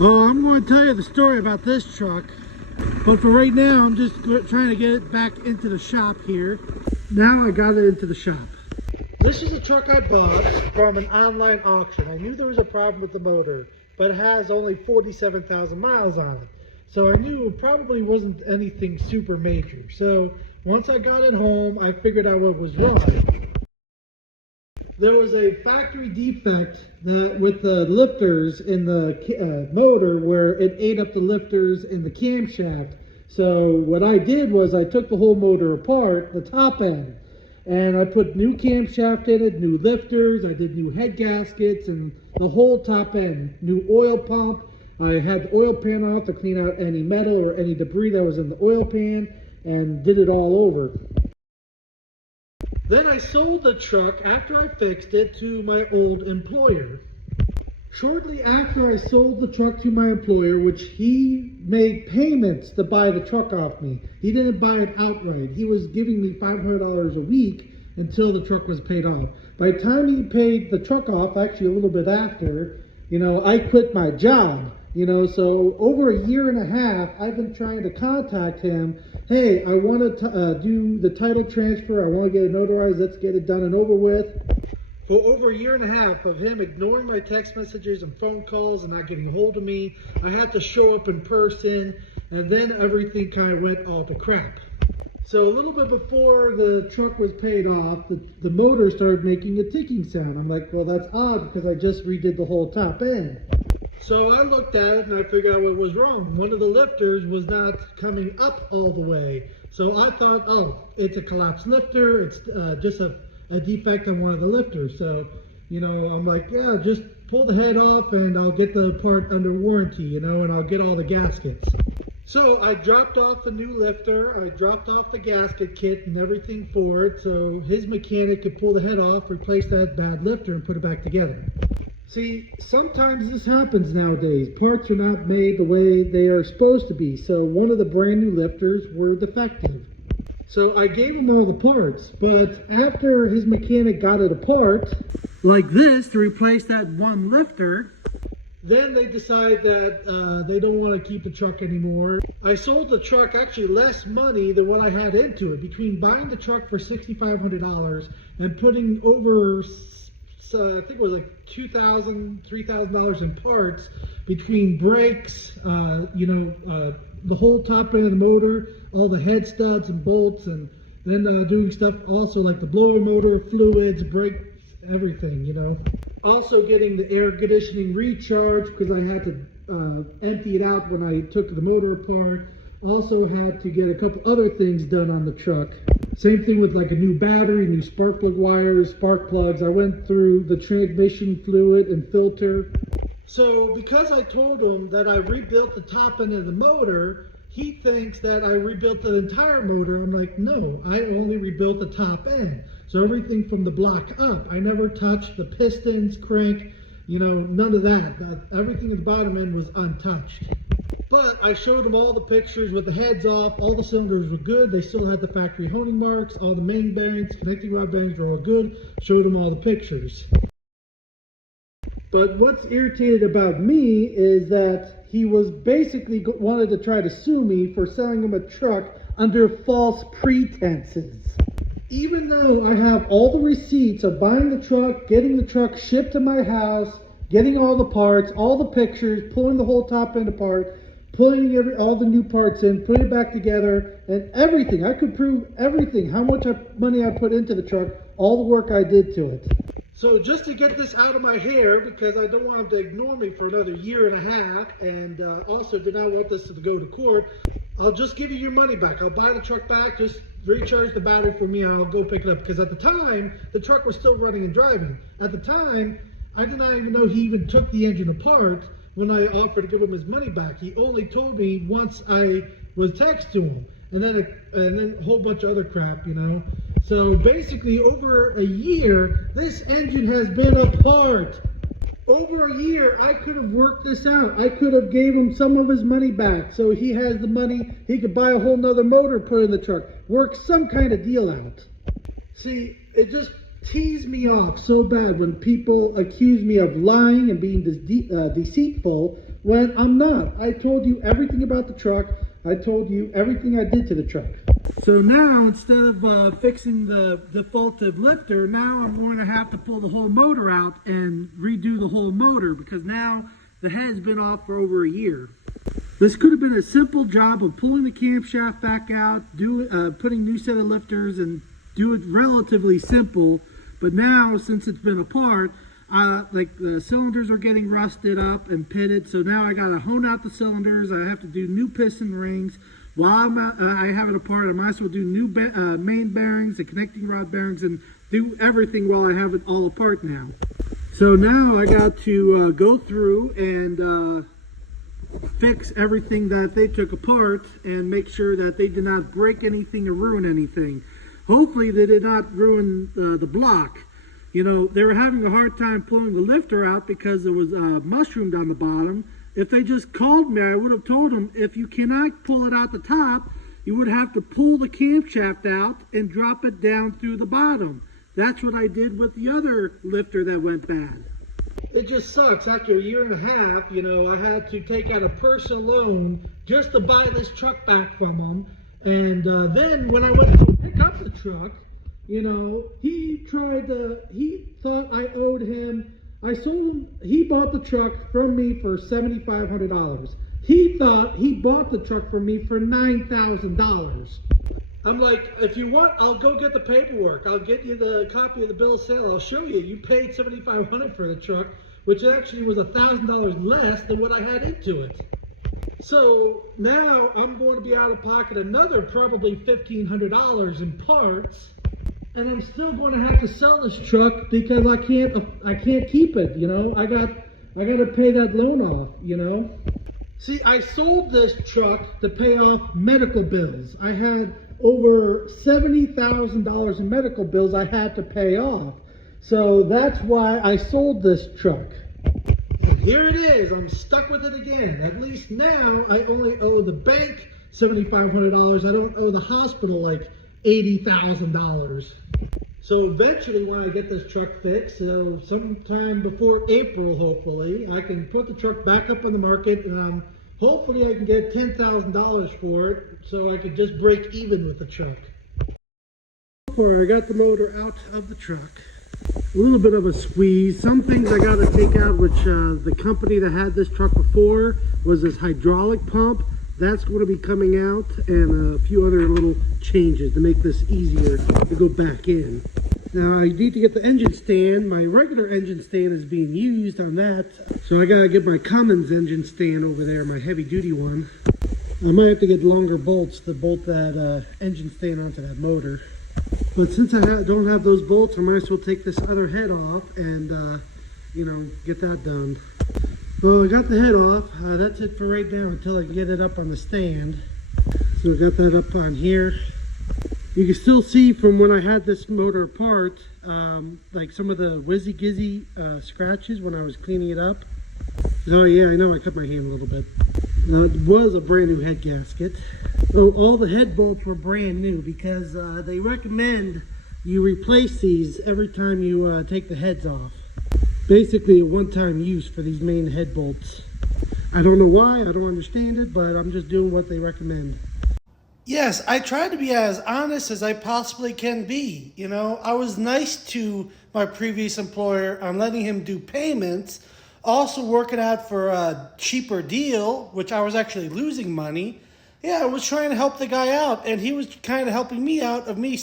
Well, I'm going to tell you the story about this truck, but for right now, I'm just trying to get it back into the shop here. Now I got it into the shop. This is a truck I bought from an online auction. I knew there was a problem with the motor, but it has only 47,000 miles on it. So I knew it probably wasn't anything super major. So once I got it home, I figured out what was wrong. There was a factory defect with the lifters in the motor where it ate up the lifters in the camshaft. So what I did was I took the whole motor apart, the top end, and I put new camshaft in it, new lifters, I did new head gaskets and the whole top end, new oil pump. I had the oil pan off to clean out any metal or any debris that was in the oil pan and did it all over. Then I sold the truck after I fixed it to my old employer. Shortly after I sold the truck to my employer, which he made payments to buy the truck off me. He didn't buy it outright. He was giving me $500 a week until the truck was paid off. By the time he paid the truck off, actually a little bit after, I quit my job. So over a year and a half, I've been trying to contact him. Hey, I want to do the title transfer. I want to get it notarized. Let's get it done and over with. For over a year and a half of him ignoring my text messages and phone calls and not getting a hold of me, I had to show up in person, and then everything kind of went all to crap. So a little bit before the truck was paid off, the motor started making a ticking sound. I'm like, well, that's odd because I just redid the whole top end. So I looked at it and I figured out what was wrong. One of the lifters was not coming up all the way. So I thought, oh, it's a collapsed lifter. It's just a defect on one of the lifters. So, I'm like, yeah, just pull the head off and I'll get the part under warranty, and I'll get all the gaskets. So I dropped off the new lifter. I dropped off the gasket kit and everything for it so his mechanic could pull the head off, replace that bad lifter, and put it back together. See, sometimes this happens nowadays. Parts are not made the way they are supposed to be. So one of the brand new lifters were defective. So I gave him all the parts, but after his mechanic got it apart, like this, to replace that one lifter, then they decide that they don't want to keep the truck anymore. I sold the truck actually less money than what I had into it. Between buying the truck for $6,500 and putting over, I think it was like $2,000, $3,000 in parts between brakes, the whole top end of the motor, all the head studs and bolts, and then doing stuff also like the blower motor, fluids, brakes, everything, Also getting the air conditioning recharged because I had to empty it out when I took the motor apart. Also had to get a couple other things done on the truck. Same thing with like a new battery, new spark plug wires, spark plugs. I went through the transmission fluid and filter. So because I told him that I rebuilt the top end of the motor, he thinks that I rebuilt the entire motor. I'm like, no, I only rebuilt the top end. So everything from the block up. I never touched the pistons, crank, none of that. Everything at the bottom end was untouched. But I showed him all the pictures with the heads off. All the cylinders were good. They still had the factory honing marks. All the main bearings, connecting rod bearings were all good. Showed him all the pictures. But what's irritated about me is that he was basically wanted to try to sue me for selling him a truck under false pretenses. Even though I have all the receipts of buying the truck, getting the truck shipped to my house, getting all the parts, all the pictures, pulling the whole top end apart, putting all the new parts in, putting it back together, and everything. I could prove everything, how much money I put into the truck, all the work I did to it. So just to get this out of my hair, because I don't want him to ignore me for another year and a half, and also do not want this to go to court, I'll just give you your money back. I'll buy the truck back, just recharge the battery for me, and I'll go pick it up. Because at the time, the truck was still running and driving. At the time, I did not even know he even took the engine apart when I offered to give him his money back. He only told me once I was texted to him, and then a whole bunch of other crap, So basically, over a year, this engine has been apart. Over a year, I could have worked this out. I could have gave him some of his money back, so he has the money. He could buy a whole nother motor, put in the truck, work some kind of deal out. See, it just tease me off so bad when people accuse me of lying and being deceitful when I'm not. I told you everything about the truck. I told you everything I did to the truck. So now, instead of fixing the defaulted lifter, now I'm going to have to pull the whole motor out and redo the whole motor, because now the head's been off for over a year. This could have been a simple job of pulling the camshaft back out, putting new set of lifters, and do it relatively simple. But now, since it's been apart, like the cylinders are getting rusted up and pitted, so now I gotta hone out the cylinders. I have to do new piston rings. While I have it apart, I might as well do new main bearings and connecting rod bearings and do everything while I have it all apart now. So now I got to go through and fix everything that they took apart and make sure that they did not break anything or ruin anything. Hopefully they did not ruin the block. You know, they were having a hard time pulling the lifter out because it was mushroomed on the bottom. If they just called me, I would have told them, if you cannot pull it out the top, you would have to pull the camshaft out and drop it down through the bottom. That's what I did with the other lifter that went bad. It just sucks. After a year and a half, you know, I had to take out a personal loan just to buy this truck back from them. And then when I went to pick up the truck, you know, he thought I owed him. I sold him, he bought the truck from me for $7,500. He thought he bought the truck from me for $9,000. I'm like, if you want, I'll go get the paperwork. I'll get you the copy of the bill of sale. I'll show you. You paid $7,500 for the truck, which actually was $1,000 less than what I had into it. So now I'm going to be out of pocket another probably $1,500 in parts. And I'm still going to have to sell this truck because I can't keep it, you know. I got to pay that loan off, you know. See, I sold this truck to pay off medical bills. I had over $70,000 in medical bills I had to pay off. So that's why I sold this truck. And here it is. I'm stuck with it again. At least now I only owe the bank $7,500. I don't owe the hospital like $80,000. So eventually when I get this truck fixed, so sometime before April hopefully, I can put the truck back up on the market, and hopefully I can get $10,000 for it so I could just break even with the truck. Before I got the motor out of the truck, a little bit of a squeeze. Some things I got to take out, which the company that had this truck before was this hydraulic pump. That's going to be coming out, and a few other little changes to make this easier to go back in. Now I need to get the engine stand. My regular engine stand is being used on that, so I gotta get my Cummins engine stand over there, my heavy duty one. I might have to get longer bolts to bolt that engine stand onto that motor. But since I don't have those bolts, I might as well take this other head off and you know, get that done. Well, I got the head off. That's it for right now until I can get it up on the stand. So I got that up on here. You can still see from when I had this motor apart, like some of the whizzy-gizzy scratches when I was cleaning it up. Oh yeah, I know I cut my hand a little bit. It was a brand new head gasket. Oh, all the head bolts were brand new because they recommend you replace these every time you take the heads off. Basically a one-time use for these main head bolts. I don't know why, I don't understand it, but I'm just doing what they recommend. Yes, I try to be as honest as I possibly can be. You know, I was nice to my previous employer on letting him do payments, also working out for a cheaper deal, which I was actually losing money. Yeah, I was trying to help the guy out, and he was kind of helping me out of me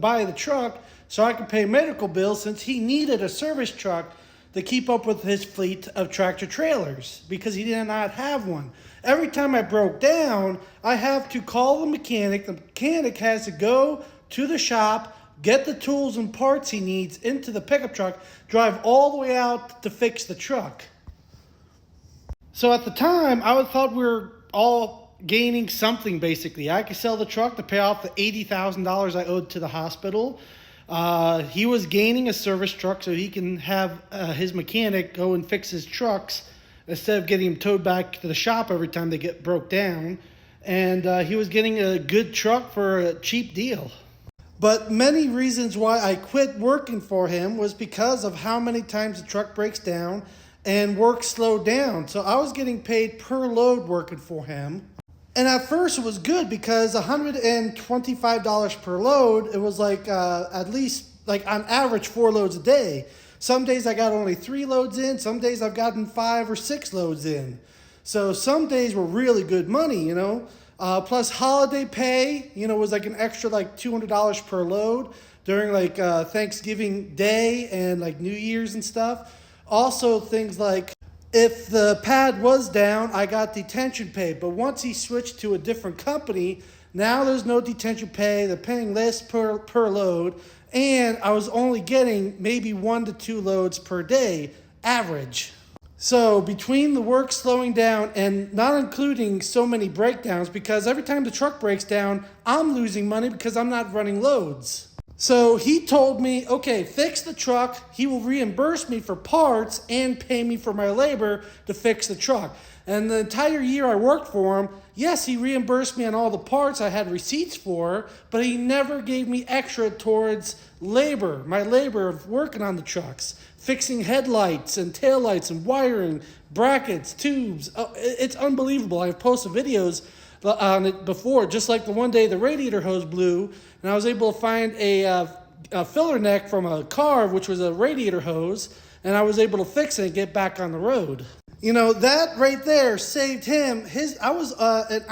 buying the truck so I could pay medical bills, since he needed a service truck to keep up with his fleet of tractor trailers because he did not have one. Every time I broke down, I have to call the mechanic. The mechanic has to go to the shop, get the tools and parts he needs into the pickup truck, drive all the way out to fix the truck. So at the time, I thought we were all gaining something basically. I could sell the truck to pay off the $80,000 I owed to the hospital. He was gaining a service truck so he can have his mechanic go and fix his trucks instead of getting him towed back to the shop every time they get broke down. And he was getting a good truck for a cheap deal. But many reasons why I quit working for him was because of how many times the truck breaks down and work slowed down. So I was getting paid per load working for him. And at first it was good because $125 per load, it was like at least like on average 4 loads a day. Some days I got only 3 loads in. Some days I've gotten 5 or 6 loads in. So some days were really good money, you know. Plus holiday pay, you know, was like an extra like $200 per load during like Thanksgiving Day and like New Year's and stuff. Also things like if the pad was down, I got detention pay. But once he switched to a different company, now there's no detention pay. They're paying less per load. And I was only getting maybe 1 to 2 loads per day, average. So between the work slowing down and not including so many breakdowns, because every time the truck breaks down, I'm losing money because I'm not running loads. So he told me, okay, fix the truck. He will reimburse me for parts and pay me for my labor to fix the truck. And the entire year I worked for him, yes, he reimbursed me on all the parts I had receipts for, but he never gave me extra towards labor, my labor of working on the trucks, fixing headlights and taillights and wiring, brackets, tubes. Oh, it's unbelievable. I've posted videos on it before, just like the one day the radiator hose blew, and I was able to find a filler neck from a car, which was a radiator hose, and I was able to fix it and get back on the road. You know, that right there saved him. I was about an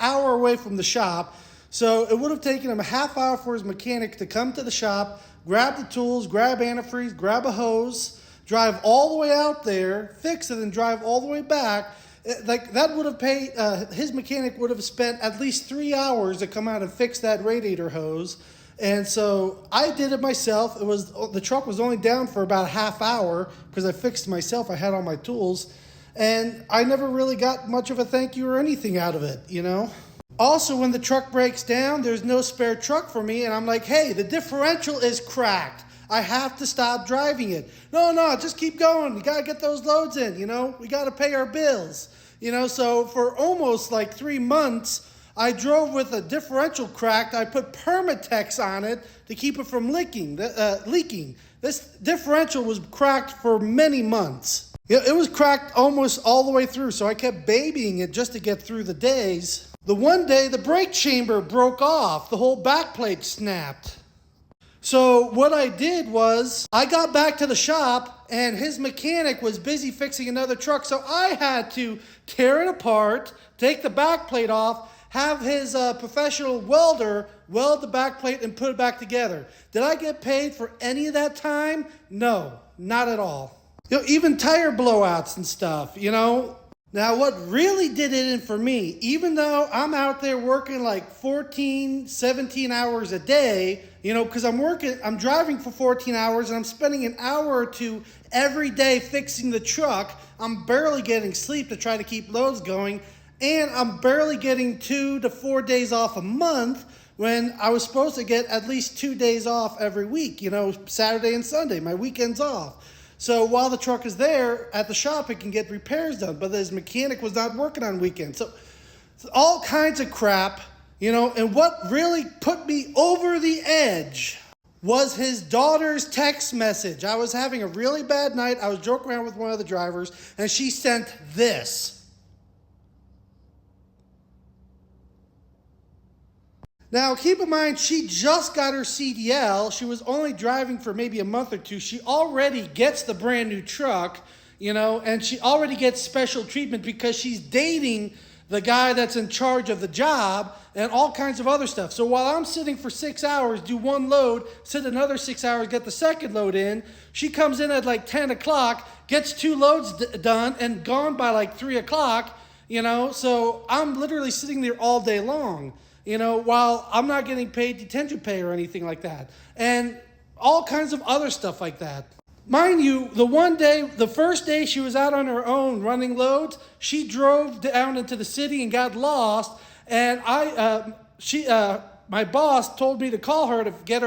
hour away from the shop, so it would have taken him a half hour for his mechanic to come to the shop, grab the tools, grab antifreeze, grab a hose, drive all the way out there, fix it, and drive all the way back. Like that would have paid, his mechanic would have spent at least 3 hours to come out and fix that radiator hose. And so I did it myself. The truck was only down for about a half hour because I fixed it myself. I had all my tools, and I never really got much of a thank you or anything out of it, you know. Also, when the truck breaks down, there's no spare truck for me, and I'm like, hey, the differential is cracked. I have to stop driving it. No, just keep going. We got to get those loads in, you know. We got to pay our bills, you know. So for almost like 3 months, I drove with a differential cracked. I put Permatex on it to keep it from leaking. This differential was cracked for many months. It was cracked almost all the way through, so I kept babying it just to get through the days. The one day, the brake chamber broke off. The whole back plate snapped. So what I did was I got back to the shop and his mechanic was busy fixing another truck. So I had to tear it apart, take the back plate off, have his professional welder weld the back plate and put it back together. Did I get paid for any of that time? No, not at all. You know, even tire blowouts and stuff, you know. Now, what really did it in for me, even though I'm out there working like 14, 17 hours a day, you know, because I'm driving for 14 hours and I'm spending an hour or two every day fixing the truck. I'm barely getting sleep to try to keep loads going. And I'm barely getting 2 to 4 days off a month when I was supposed to get at least 2 days off every week, you know, Saturday and Sunday, my weekends off. So while the truck is there at the shop, it can get repairs done, but his mechanic was not working on weekends. So all kinds of crap, you know, and what really put me over the edge was his daughter's text message. I was having a really bad night. I was joking around with one of the drivers, and she sent this. Now, keep in mind, she just got her CDL. She was only driving for maybe a month or two. She already gets the brand new truck, you know, and she already gets special treatment because she's dating the guy that's in charge of the job and all kinds of other stuff. So while I'm sitting for 6 hours, do one load, sit another 6 hours, get the second load in, she comes in at like 10 o'clock, gets 2 loads done and gone by like 3 o'clock, you know. So I'm literally sitting there all day long, you know, while I'm not getting paid detention pay or anything like that. And all kinds of other stuff like that. Mind you, the first day she was out on her own running loads, she drove down into the city and got lost. And my boss told me to call her to get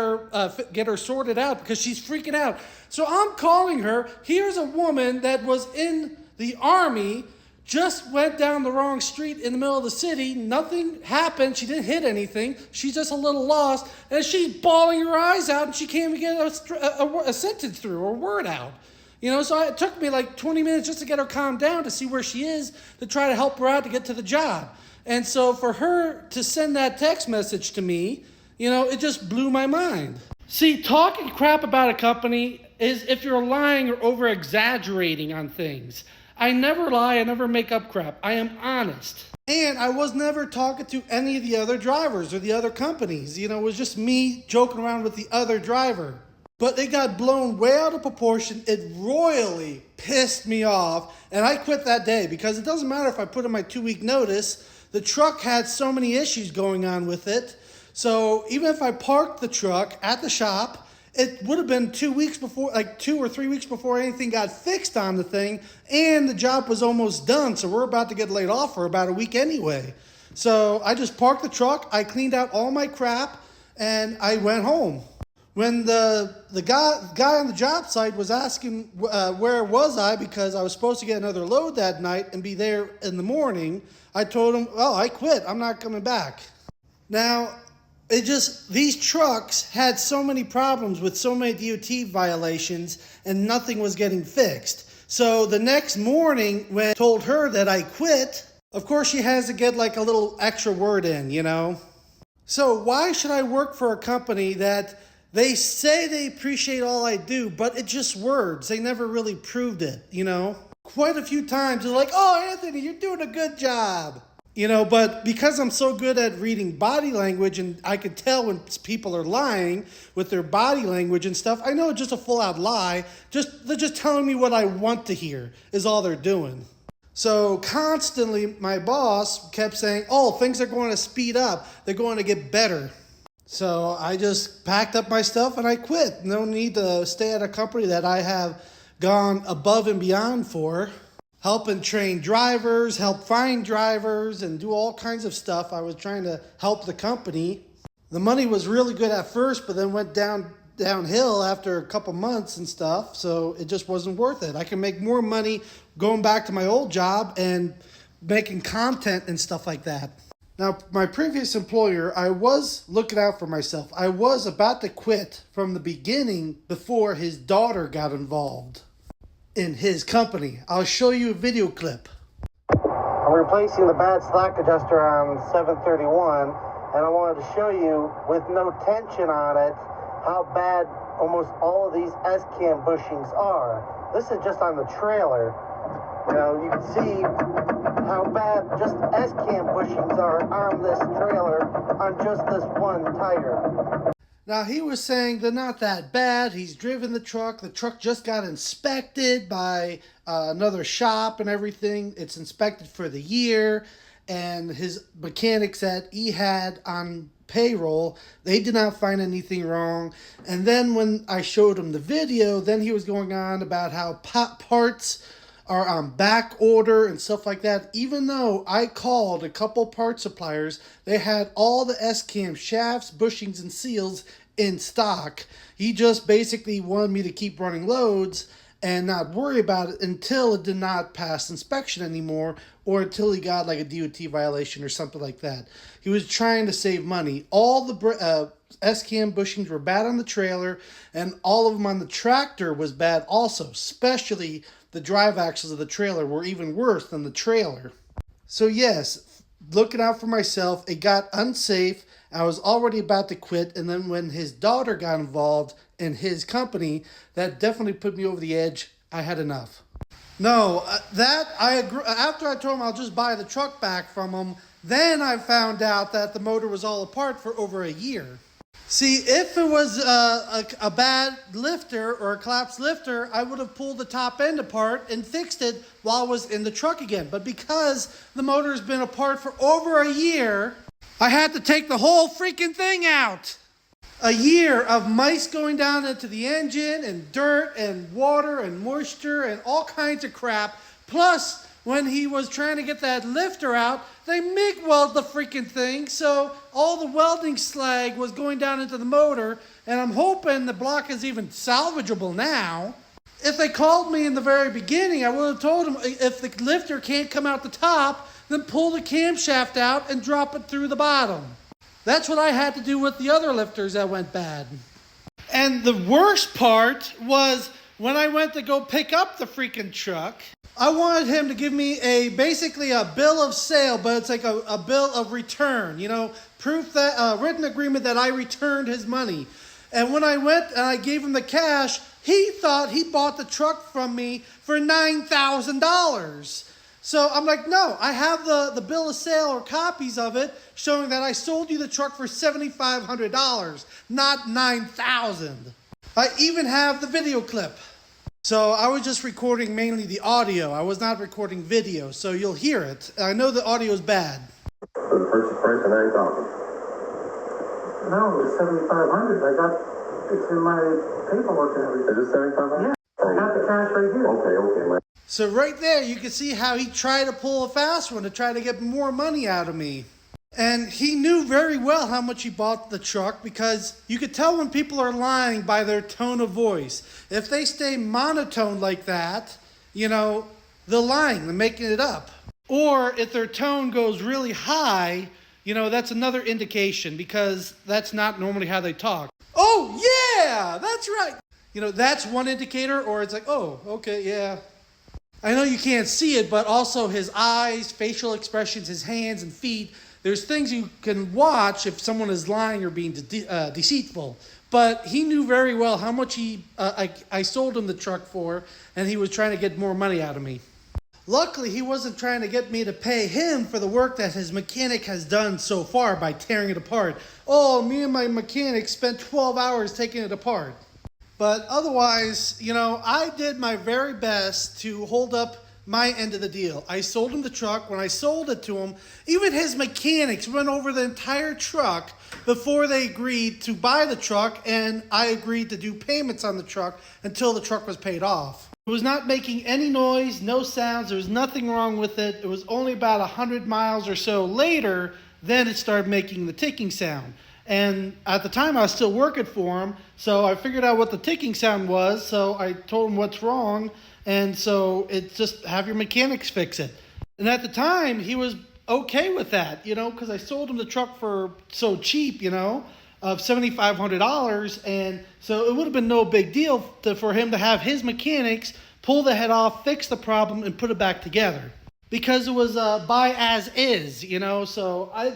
her sorted out because she's freaking out. So I'm calling her. Here's a woman that was in the Army, just went down the wrong street in the middle of the city. Nothing happened. She didn't hit anything. She's just a little lost. And she's bawling her eyes out, and she can't even get a sentence through or a word out. So it took me like 20 minutes just to get her calmed down to see where she is, to try to help her out to get to the job. And so for her to send that text message to me, it just blew my mind. See, talking crap about a company is if you're lying or over exaggerating on things. I never lie, I never make up crap. I am honest. And I was never talking to any of the other drivers or the other companies. It was just me joking around with the other driver. But it got blown way out of proportion. It royally pissed me off. And I quit that day because it doesn't matter if I put in my 2-week notice. The truck had so many issues going on with it. So even if I parked the truck at the shop, it would have been 2 weeks before, like 2 or 3 weeks before anything got fixed on the thing. And the job was almost done. So we're about to get laid off for about a week anyway. So I just parked the truck. I cleaned out all my crap and I went home. When the guy on the job site was asking where was I, because I was supposed to get another load that night and be there in the morning, I told him, oh, I quit. I'm not coming back. Now, these trucks had so many problems with so many DOT violations and nothing was getting fixed. So the next morning when I told her that I quit, of course she has to get like a little extra word in. So why should I work for a company that they say they appreciate all I do, but it's just words. They never really proved it, Quite a few times they're like, oh, Anthony, you're doing a good job. But because I'm so good at reading body language and I could tell when people are lying with their body language and stuff, I know it's just a full-out lie. They're just telling me what I want to hear is all they're doing. So constantly my boss kept saying, oh, things are going to speed up. They're going to get better. So I just packed up my stuff and I quit. No need to stay at a company that I have gone above and beyond for. Helping train drivers, help find drivers, and do all kinds of stuff. I was trying to help the company. The money was really good at first, but then went downhill after a couple months and stuff. So it just wasn't worth it. I can make more money going back to my old job and making content and stuff like that. Now, my previous employer, I was looking out for myself. I was about to quit from the beginning before his daughter got involved in his company. I'll show you a video clip. I'm replacing the bad slack adjuster on 731, and I wanted to show you, with no tension on it, how bad almost all of these S-cam bushings are. This is just on the trailer. You can see how bad just S-cam bushings are on this trailer on just this one tire. Now, he was saying they're not that bad. He's driven the truck. The truck just got inspected by another shop and everything. It's inspected for the year. And his mechanics that he had on payroll, they did not find anything wrong. And then when I showed him the video, then he was going on about how parts are on back order and stuff like that. Even though I called a couple part suppliers, they had all the S-cam shafts, bushings, and seals in stock. He just basically wanted me to keep running loads and not worry about it until it did not pass inspection anymore, or until he got like a DOT violation or something like that. He was trying to save money. All the S-cam bushings were bad on the trailer, and all of them on the tractor was bad also, especially the drive axles of the trailer were even worse than the trailer. So yes, looking out for myself, it got unsafe. I was already about to quit, and then when his daughter got involved in his company, that definitely put me over the edge. I had enough. No, that I agree. After I told him I'll just buy the truck back from him, then I found out that the motor was all apart for over a year. See, if it was a bad lifter or a collapsed lifter, I would have pulled the top end apart and fixed it while I was in the truck again. But because the motor has been apart for over a year, I had to take the whole freaking thing out. A year of mice going down into the engine and dirt and water and moisture and all kinds of crap. Plus, when he was trying to get that lifter out, they MIG weld the freaking thing, so all the welding slag was going down into the motor, and I'm hoping the block is even salvageable now. If they called me in the very beginning, I would have told them if the lifter can't come out the top, then pull the camshaft out and drop it through the bottom. That's what I had to do with the other lifters that went bad. And the worst part was when I went to go pick up the freaking truck, I wanted him to give me basically a bill of sale, but it's like a bill of return, proof that written agreement that I returned his money. And when I went and I gave him the cash, he thought he bought the truck from me for $9,000. So I'm like, no, I have the bill of sale or copies of it showing that I sold you the truck for $7,500, not $9,000. I even have the video clip. So I was just recording mainly the audio. I was not recording video, so you'll hear it. I know the audio is bad. For the purchase price of $9,000. No, it was 7,500. I got it's in my paperwork and everything. Is it 7,500? Yeah, I got the cash right here. Okay, man. So right there, you can see how he tried to pull a fast one to try to get more money out of me. And he knew very well how much he bought the truck because you could tell when people are lying by their tone of voice. If they stay monotone like that, they're lying, they're making it up. Or if their tone goes really high, that's another indication because that's not normally how they talk. Oh, yeah, that's right. That's one indicator, or it's like, oh, okay, yeah. I know you can't see it, but also his eyes, facial expressions, his hands and feet. There's things you can watch if someone is lying or being deceitful. But he knew very well how much I sold him the truck for, and he was trying to get more money out of me. Luckily, he wasn't trying to get me to pay him for the work that his mechanic has done so far by tearing it apart. Oh, me and my mechanic spent 12 hours taking it apart. But otherwise, I did my very best to hold up my end of the deal. I sold him the truck. When I sold it to him, even his mechanics went over the entire truck before they agreed to buy the truck, and I agreed to do payments on the truck until the truck was paid off. It was not making any noise, no sounds. There was nothing wrong with it. It was only about 100 miles or so later, then it started making the ticking sound. And at the time, I was still working for him, so I figured out what the ticking sound was, so I told him what's wrong, and so it's just have your mechanics fix it. And at the time, he was okay with that, because I sold him the truck for so cheap, of $7,500, and so it would have been no big deal for him to have his mechanics pull the head off, fix the problem, and put it back together. Because it was buy as is, so I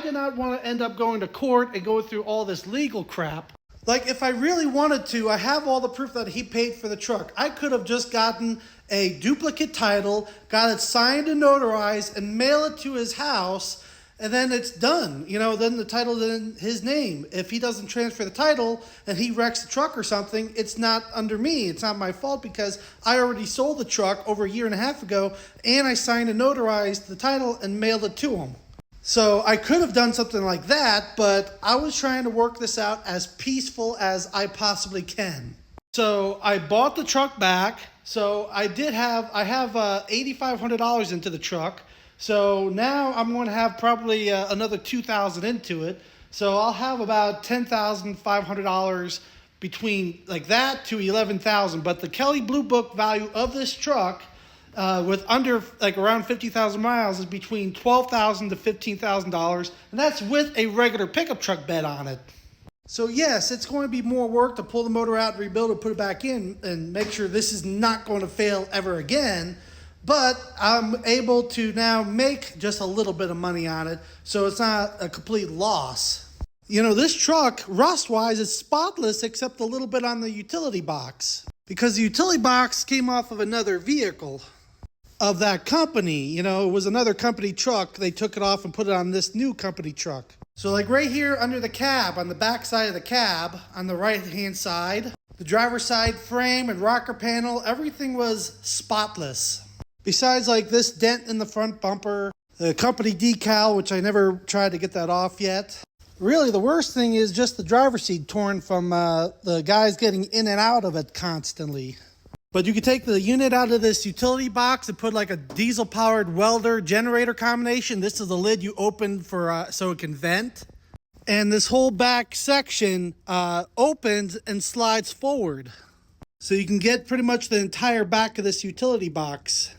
did not want to end up going to court and go through all this legal crap. Like, if I really wanted to, I have all the proof that he paid for the truck. I could have just gotten a duplicate title, got it signed and notarized, and mail it to his house, and then it's done. Then the title's in his name. If he doesn't transfer the title and he wrecks the truck or something, it's not under me. It's not my fault because I already sold the truck over a year and a half ago, and I signed and notarized the title and mailed it to him. So I could have done something like that, but I was trying to work this out as peaceful as I possibly can. So I bought the truck back. So I have $8,500 into the truck. So now I'm going to have probably another $2,000 into it. So I'll have about $10,500 between like that to $11,000. But the Kelley Blue Book value of this truck with under like around 50,000 miles is between $12,000 to $15,000. And that's with a regular pickup truck bed on it. So yes, it's going to be more work to pull the motor out, rebuild it, put it back in, and make sure this is not going to fail ever again. But I'm able to now make just a little bit of money on it, so it's not a complete loss. This truck, rust-wise, is spotless except a little bit on the utility box. Because the utility box came off of another vehicle of that company. It was another company truck. They took it off and put it on this new company truck. So like right here under the cab, on the back side of the cab, on the right-hand side, the driver's side frame and rocker panel, everything was spotless. Besides like this dent in the front bumper, the company decal, which I never tried to get that off yet. Really, the worst thing is just the driver's seat torn from the guys getting in and out of it constantly. But you can take the unit out of this utility box and put like a diesel-powered welder generator combination. This is the lid you open for so it can vent. And this whole back section opens and slides forward. So you can get pretty much the entire back of this utility box.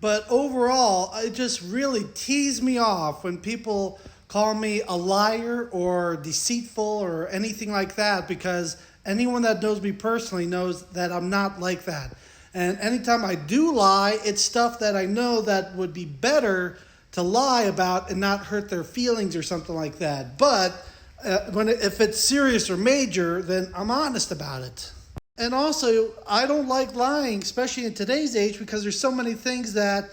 But overall, it just really teased me off when people call me a liar or deceitful or anything like that, because Anyone that knows me personally knows that I'm not like that. And anytime I do lie, it's stuff that I know that would be better to lie about and not hurt their feelings or something like that. But if it's serious or major, then I'm honest about it. And also, I don't like lying, especially in today's age, because there's so many things that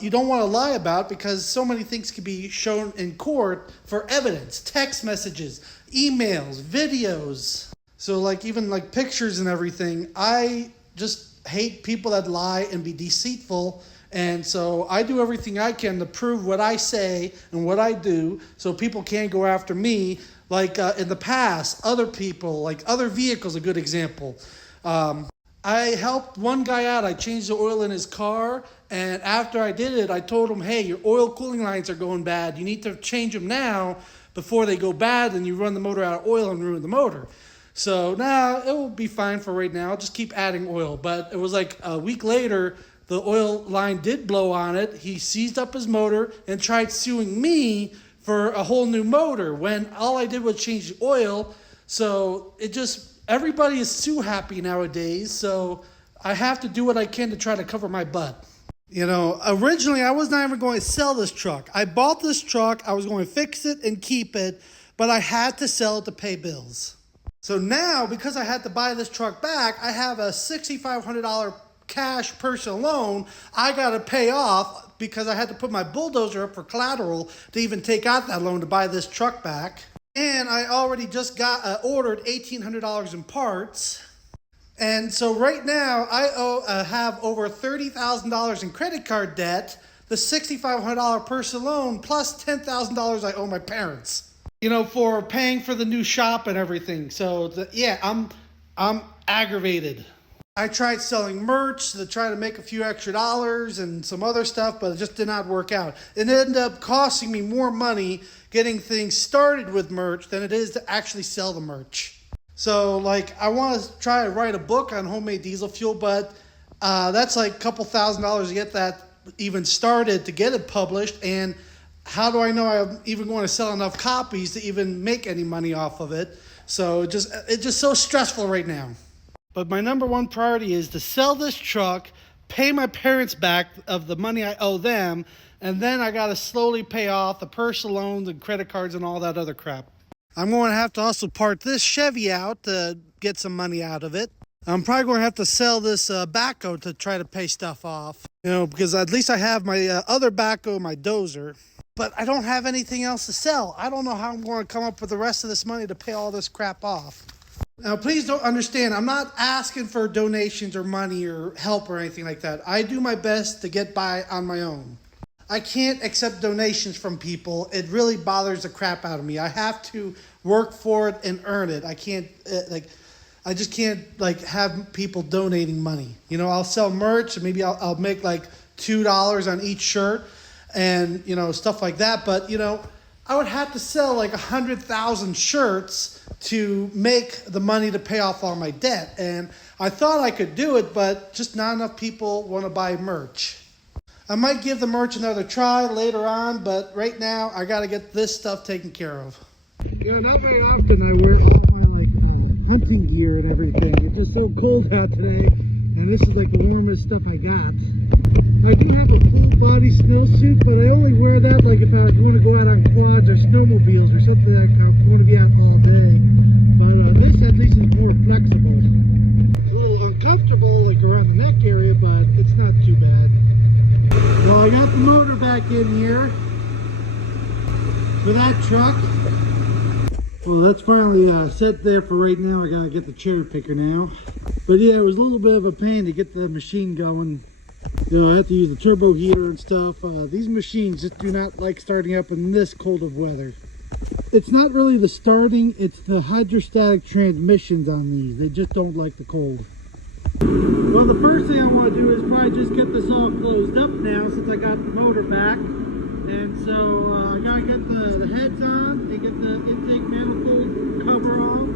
you don't want to lie about, because so many things can be shown in court for evidence. Text messages, emails, videos. So like even like pictures and everything. I just hate people that lie and be deceitful. And so I do everything I can to prove what I say and what I do so people can't go after me. Like in the past, other people, like other vehicles, a good example. I helped one guy out. I changed the oil in his car. And after I did it, I told him, hey, your oil cooling lines are going bad. You need to change them now before they go bad and you run the motor out of oil and ruin the motor. So now it will be fine for right now. I'll just keep adding oil. But it was like a week later, the oil line did blow on it. He seized up his motor and tried suing me for a whole new motor when all I did was change the oil. So everybody is sue happy nowadays. So I have to do what I can to try to cover my butt. You know, originally I was not even going to sell this truck. I bought this truck. I was going to fix it and keep it, but I had to sell it to pay bills. So now, because I had to buy this truck back, I have a $6,500 cash personal loan I got to pay off because I had to put my bulldozer up for collateral to even take out that loan to buy this truck back. And I already just ordered $1,800 in parts. And so right now, I have over $30,000 in credit card debt, the $6,500 personal loan, plus $10,000 I owe my parents. You know, for paying for the new shop and everything. So I'm aggravated. I tried selling merch to try to make a few extra dollars and some other stuff, but it just did not work out. It ended up costing me more money getting things started with merch than it is to actually sell the merch. So like I want to try to write a book on homemade diesel fuel, but that's like a couple $1,000s to get that even started, to get it published. And how do I know I'm even going to sell enough copies to even make any money off of it? So it's just so stressful right now. But my number one priority is to sell this truck, pay my parents back of the money I owe them, and then I got to slowly pay off the personal loans and credit cards and all that other crap. I'm going to have to also part this Chevy out to get some money out of it. I'm probably going to have to sell this backhoe to try to pay stuff off, you know, because at least I have my other backhoe, my dozer. But I don't have anything else to sell. I don't know how I'm going to come up with the rest of this money to pay all this crap off. Now, please don't understand, I'm not asking for donations or money or help or anything like that. I do my best to get by on my own. I can't accept donations from people. It really bothers the crap out of me. I have to work for it and earn it. I can't, I just can't, have people donating money. You know, I'll sell merch, and maybe I'll make, $2 on each shirt and, stuff like that. But, I would have to sell 100,000 shirts to make the money to pay off all my debt. And I thought I could do it, but just not enough people want to buy merch. I might give the merch another try later on, but right now I got to get this stuff taken care of. Not very often I wear hunting gear and everything. It's just so cold out today, and this is the warmest stuff I got. I do have a full body snowsuit, but I only wear that if I want to go out on quads or snowmobiles or something like that. I'm going to be out all day. But this at least is more flexible. A little uncomfortable around the neck area, but it's not too bad. Well, I got the motor back in here for that truck. Well, that's finally set there for right now. I gotta get the cherry picker now. But yeah, it was a little bit of a pain to get the machine going. I have to use the turbo heater and stuff. These machines just do not like starting up in this cold of weather. It's not really the starting, it's the hydrostatic transmissions on these. They just don't like the cold. Well, the first thing I want to do is probably just get this all closed up now since I got the motor back. And so I gotta get the heads on and get the intake manifold cover off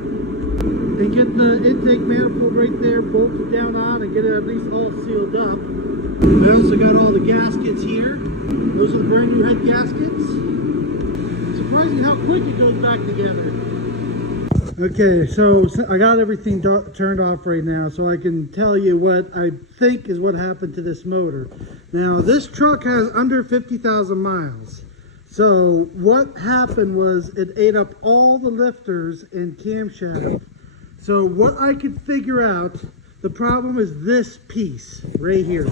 and get the intake manifold right there bolted down on and get it at least all sealed up. I also got all the gaskets here. Those are the brand new head gaskets. Surprising how quick it goes back together. Okay, so I got everything turned off right now, so I can tell you what I think is what happened to this motor. Now, this truck has under 50,000 miles. So what happened was it ate up all the lifters and camshaft. So what I could figure out, the problem is this piece right here.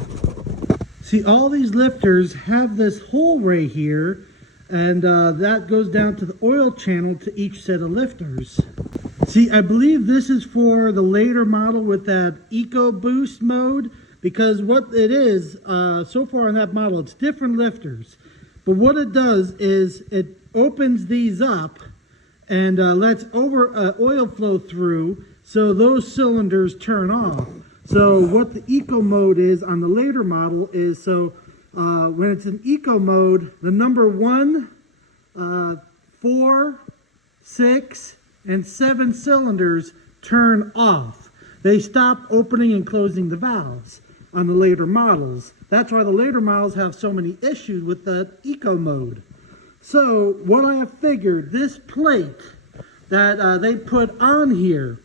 See, all these lifters have this hole right here, and that goes down to the oil channel to each set of lifters. See, I believe this is for the later model with that Eco Boost mode, because what it is, so far on that model, it's different lifters. But what it does is it opens these up and lets oil flow through, so those cylinders turn off. So what the Eco mode is on the later model is, so when it's in Eco mode, the number 1, 4, 6, and 7 cylinders turn off. They stop opening and closing the valves on the later models. That's why the later models have so many issues with the Eco mode. So what I have figured, this plate that they put on here,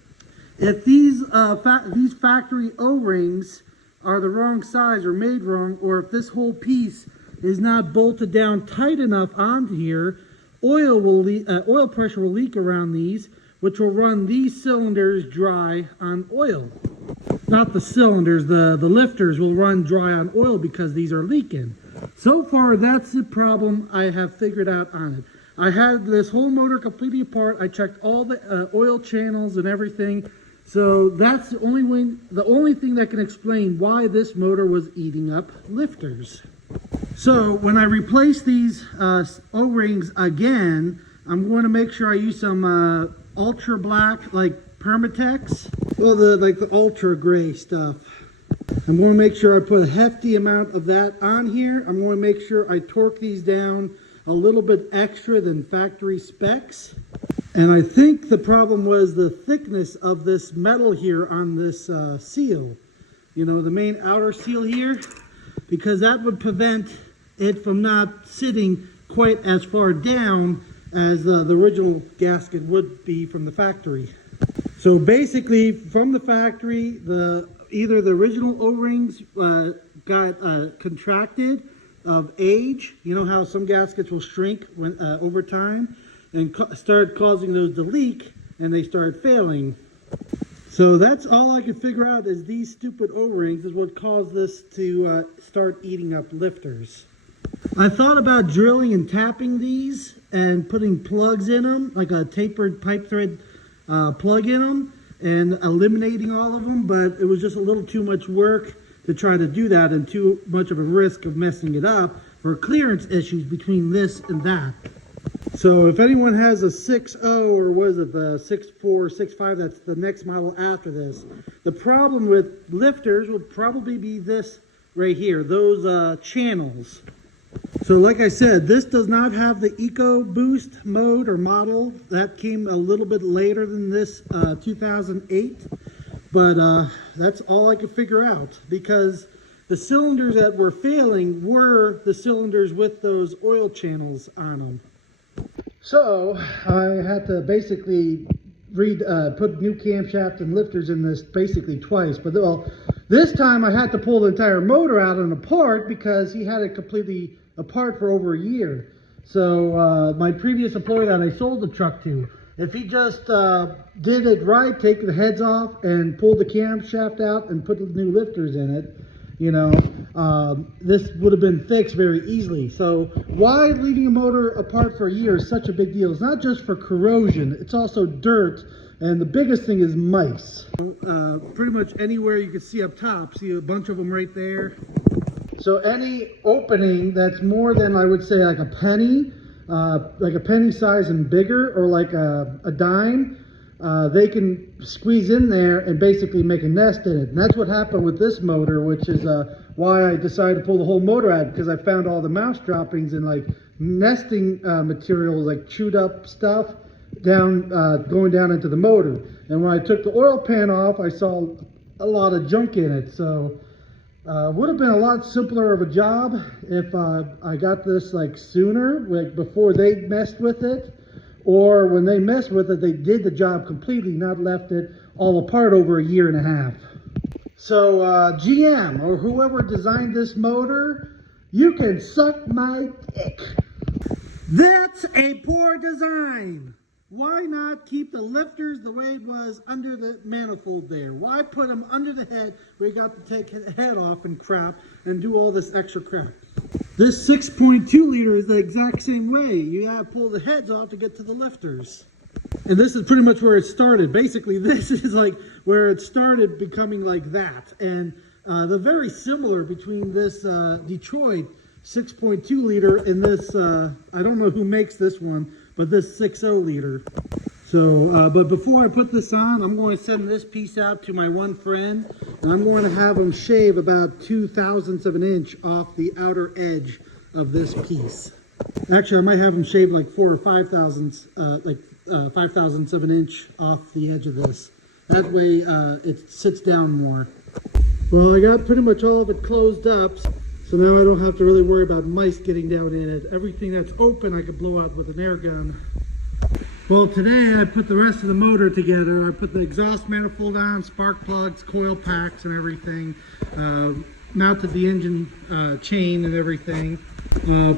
if these factory O-rings are the wrong size or made wrong, or if this whole piece is not bolted down tight enough onto here, oil pressure will leak around these, which will run these cylinders dry on oil. Not the cylinders, the lifters will run dry on oil because these are leaking. So far, that's the problem I have figured out on it. I had this whole motor completely apart. I checked all the oil channels and everything. So that's the only thing that can explain why this motor was eating up lifters. So when I replace these O-rings again, I'm going to make sure I use some ultra black, like Permatex, or the ultra gray stuff. I'm going to make sure I put a hefty amount of that on here. I'm going to make sure I torque these down a little bit extra than factory specs. And I think the problem was the thickness of this metal here on this seal. You know, the main outer seal here, because that would prevent it from not sitting quite as far down as the original gasket would be from the factory. So basically, from the factory, either the original O-rings got contracted of age. You know how some gaskets will shrink over time, and started causing those to leak, and they started failing. So that's all I could figure out is these stupid O-rings is what caused this to start eating up lifters. I thought about drilling and tapping these and putting plugs in them, like a tapered pipe thread plug in them, and eliminating all of them, but it was just a little too much work to try to do that and too much of a risk of messing it up for clearance issues between this and that. So if anyone has a 6.0 or was it the 6.4, 6.5, that's the next model after this. The problem with lifters would probably be this right here, those channels. So like I said, this does not have the Eco Boost mode or model. That came a little bit later than this 2008. But that's all I could figure out, because the cylinders that were failing were the cylinders with those oil channels on them. So I had to basically put new camshaft and lifters in this basically twice. But well, this time I had to pull the entire motor out and apart because he had it completely apart for over a year. So my previous employee that I sold the truck to, if he just did it right, take the heads off and pull the camshaft out and put the new lifters in it, you know, this would have been fixed very easily. So why leaving a motor apart for a year is such a big deal? It's not just for corrosion, it's also dirt, and the biggest thing is mice. Pretty much anywhere you can see up top, see a bunch of them right there. So any opening that's more than, I would say, like a penny size and bigger, or like a dime, they can squeeze in there and basically make a nest in it. And that's what happened with this motor, which is why I decided to pull the whole motor out, because I found all the mouse droppings and like nesting materials, like chewed up stuff, down going down into the motor. And when I took the oil pan off, I saw a lot of junk in it. So would have been a lot simpler of a job if I got this like sooner, like before they messed with it. or when they messed with it, they did the job completely, not left it all apart over a year and a half. So GM or whoever designed this motor, you can suck my dick. That's a poor design. Why not keep the lifters the way it was under the manifold there? Why put them under the head where you got to take the head off and crap and do all this extra crap? This 6.2 liter is the exact same way. You have to pull the heads off to get to the lifters. And this is pretty much where it started. Basically, this is like where it started becoming like that. And they're very similar between this Detroit 6.2 liter and this, I don't know who makes this one, but this 6.0 liter. So, but before I put this on, I'm going to send this piece out to my one friend, and I'm going to have him shave about 2/1000ths of an inch off the outer edge of this piece. Actually, I might have him shave like 4 or 5 thousandths, like 5/1000ths of an inch off the edge of this. That way, it sits down more. Well, I got pretty much all of it closed up, so now I don't have to really worry about mice getting down in it. Everything that's open, I could blow out with an air gun. Well, today I put the rest of the motor together. I put the exhaust manifold on, spark plugs, coil packs and everything. Mounted the engine chain and everything.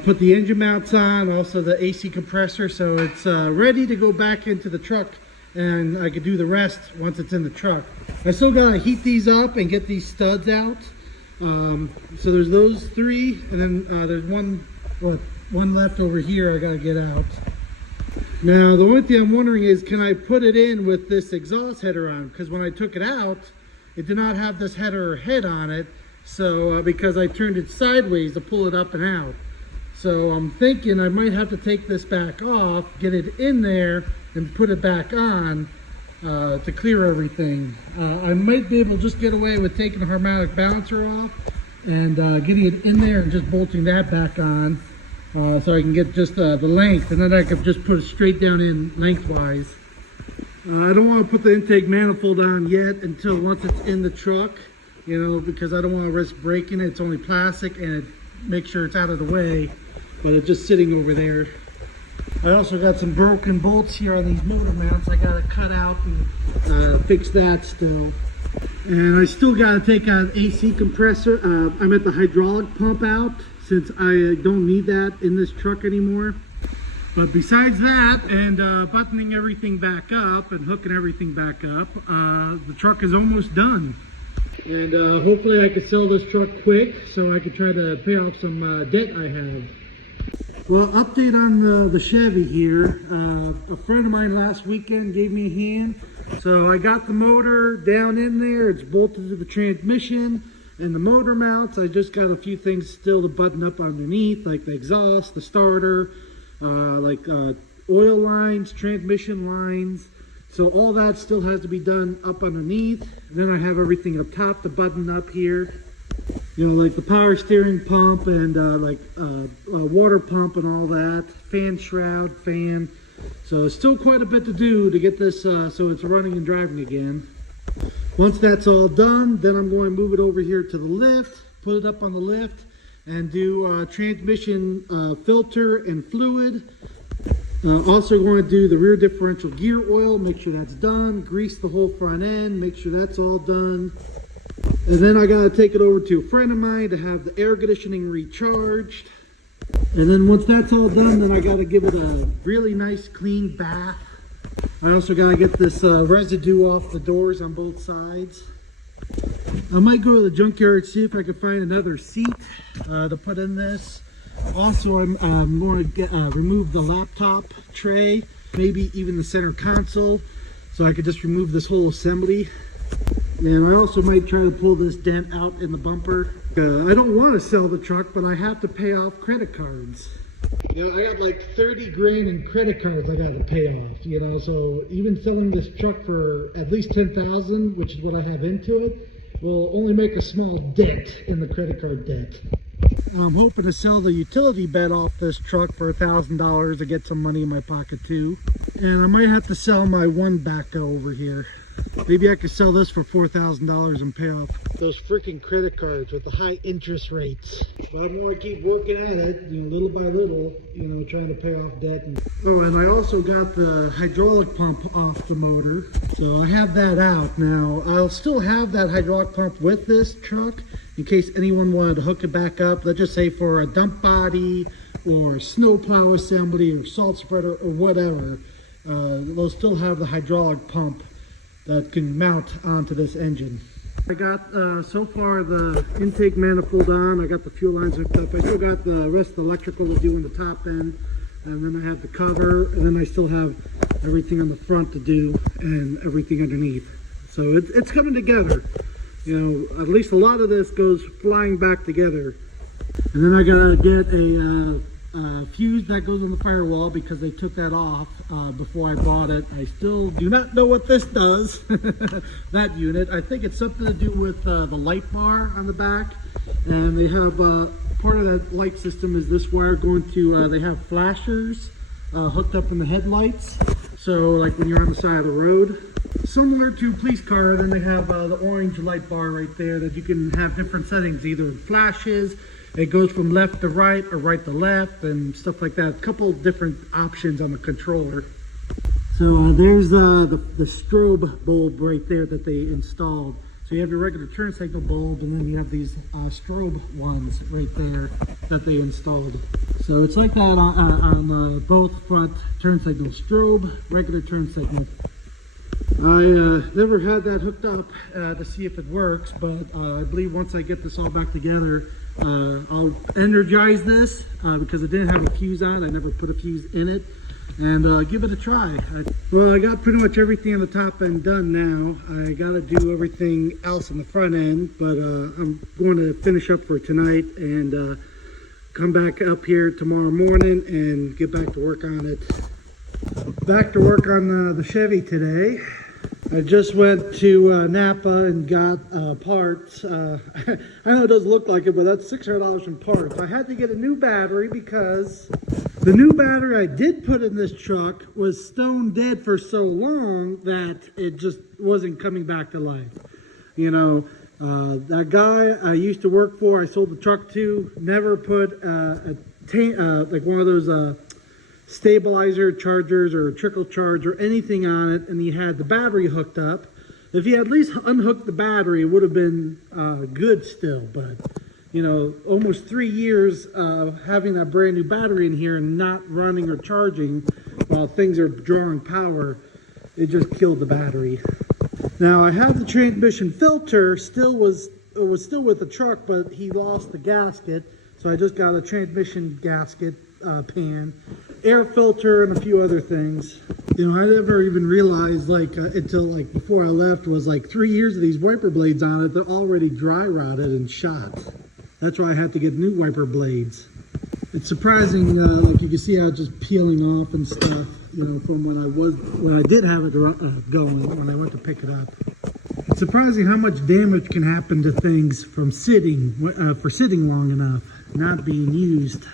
Put the engine mounts on, also the AC compressor, so it's ready to go back into the truck, and I could do the rest once it's in the truck. I still gotta heat these up and get these studs out. So there's those 3, and then there's one left over here I gotta get out. Now, the only thing I'm wondering is, can I put it in with this exhaust header on? Because when I took it out, it did not have this header or head on it. So, because I turned it sideways to pull it up and out. So I'm thinking I might have to take this back off, get it in there, and put it back on to clear everything. I might be able to just get away with taking the harmonic balancer off and getting it in there and just bolting that back on. So I can get just the length, and then I can just put it straight down in lengthwise. I don't want to put the intake manifold on yet until once it's in the truck, you know, because I don't want to risk breaking it. It's only plastic, and make sure it's out of the way, but it's just sitting over there. I also got some broken bolts here on these motor mounts. I got to cut out and fix that still. And I still got to take out AC compressor. I'm at the hydraulic pump out, since I don't need that in this truck anymore. But besides that, and buttoning everything back up and hooking everything back up, the truck is almost done. And hopefully I could sell this truck quick so I could try to pay off some debt I have. Well, update on the Chevy here. A friend of mine last weekend gave me a hand. So I got the motor down in there. It's bolted to the transmission. And the motor mounts, I just got a few things still to button up underneath, like the exhaust, the starter, oil lines, transmission lines. So all that still has to be done up underneath. And then I have everything up top to button up here. You know, like the power steering pump and water pump and all that. Fan shroud, fan. So it's still quite a bit to do to get this so it's running and driving again. Once that's all done, then I'm going to move it over here to the lift, put it up on the lift, and do transmission filter and fluid. Also going to do the rear differential gear oil, make sure that's done, grease the whole front end, make sure that's all done. And then I got to take it over to a friend of mine to have the air conditioning recharged. And then once that's all done, then I got to give it a really nice clean bath. I also got to get this residue off the doors on both sides. I might go to the junkyard, see if I can find another seat to put in this. Also, I'm going to remove the laptop tray, maybe even the center console, so I could just remove this whole assembly. And I also might try to pull this dent out in the bumper. I don't want to sell the truck, but I have to pay off credit cards. You know, I got like 30 grand in credit cards I got to pay off, you know, so even selling this truck for at least 10,000, which is what I have into it, will only make a small dent in the credit card debt. I'm hoping to sell the utility bed off this truck for $1,000 to get some money in my pocket too. And I might have to sell my one backhoe over here. Maybe I could sell this for $4,000 and pay off those freaking credit cards with the high interest rates. But I'm going to keep working at it, you know, little by little, you know, trying to pay off debt. Oh, and I also got the hydraulic pump off the motor. So I have that out now. I'll still have that hydraulic pump with this truck in case anyone wanted to hook it back up. Let's just say for a dump body or snowplow assembly or salt spreader or whatever. They'll still have the hydraulic pump that can mount onto this engine. I got so far the intake manifold on, I got the fuel lines hooked up, I still got the rest of the electrical to do in the top end, and then I have the cover, and then I still have everything on the front to do and everything underneath. So it's coming together. You know, at least a lot of this goes flying back together. And then I gotta get a fuse that goes on the firewall because they took that off before I bought it. I still do not know what this does, that unit. I think it's something to do with the light bar on the back. And they have, part of that light system is this wire going to, they have flashers hooked up in the headlights. So like when you're on the side of the road. Similar to police car, then they have the orange light bar right there that you can have different settings, either flashes, it goes from left to right or right to left and stuff like that. A couple different options on the controller. So there's the strobe bulb right there that they installed. So you have your regular turn signal bulb, and then you have these strobe ones right there that they installed. So it's like that on both front turn signals, strobe, regular turn signal. I never had that hooked up to see if it works, but I believe once I get this all back together, I'll energize this because it didn't have a fuse on. I never put a fuse in it, and give it a try. Well, I got pretty much everything on the top end done now. I got to do everything else on the front end, but I'm going to finish up for tonight and come back up here tomorrow morning and get back to work on it. Back to work on the Chevy today. I just went to Napa and got parts. I know it doesn't look like it, but that's $600 in parts. I had to get a new battery because the new battery I did put in this truck was stone dead for so long that it just wasn't coming back to life. You know, that guy I used to work for, I sold the truck to, never put like one of those stabilizer chargers or trickle charge or anything on it, and he had the battery hooked up. If he had at least unhooked the battery, it would have been good still, but you know, almost 3 years having that brand new battery in here and not running or charging while things are drawing power, it just killed the battery. Now I have the transmission filter it was still with the truck, but he lost the gasket, so I just got a transmission gasket pan, air filter, and a few other things. You know, I never even realized until before I left was 3 years of these wiper blades on it. They're already dry rotted and shot. That's why I had to get new wiper blades. It's surprising, like you can see how it's just peeling off and stuff, you know, from when I did have it going, when I went to pick it up. It's surprising how much damage can happen to things from sitting, for sitting long enough, not being used.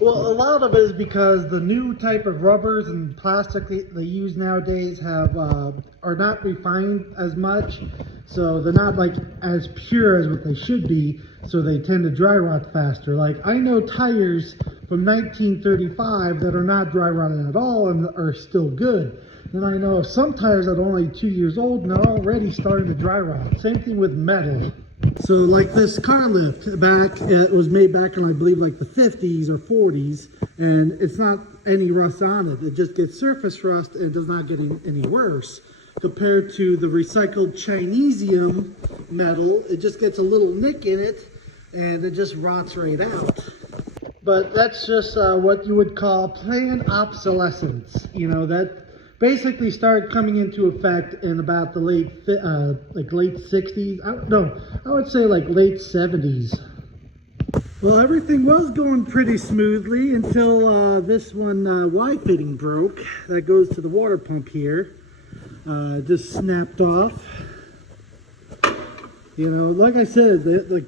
Well, a lot of it is because the new type of rubbers and plastic they use nowadays are not refined as much, so they're not as pure as what they should be, so they tend to dry rot faster. Like, I know tires from 1935 that are not dry rotted at all and are still good. Then I know of some tires that are only 2 years old and are already starting to dry rot. Same thing with metal. So like this car lift it was made back in, I believe, the 50s or 40s, and it's not any rust on it. It just gets surface rust and it does not get any worse. Compared to the recycled Chinesium metal, it just gets a little nick in it and it just rots right out. But that's just what you would call planned obsolescence. You know, that basically started coming into effect in about the late 60s. I would say late 70s. Well, everything was going pretty smoothly until this one Y fitting broke. That goes to the water pump here. Just snapped off. You know, like I said,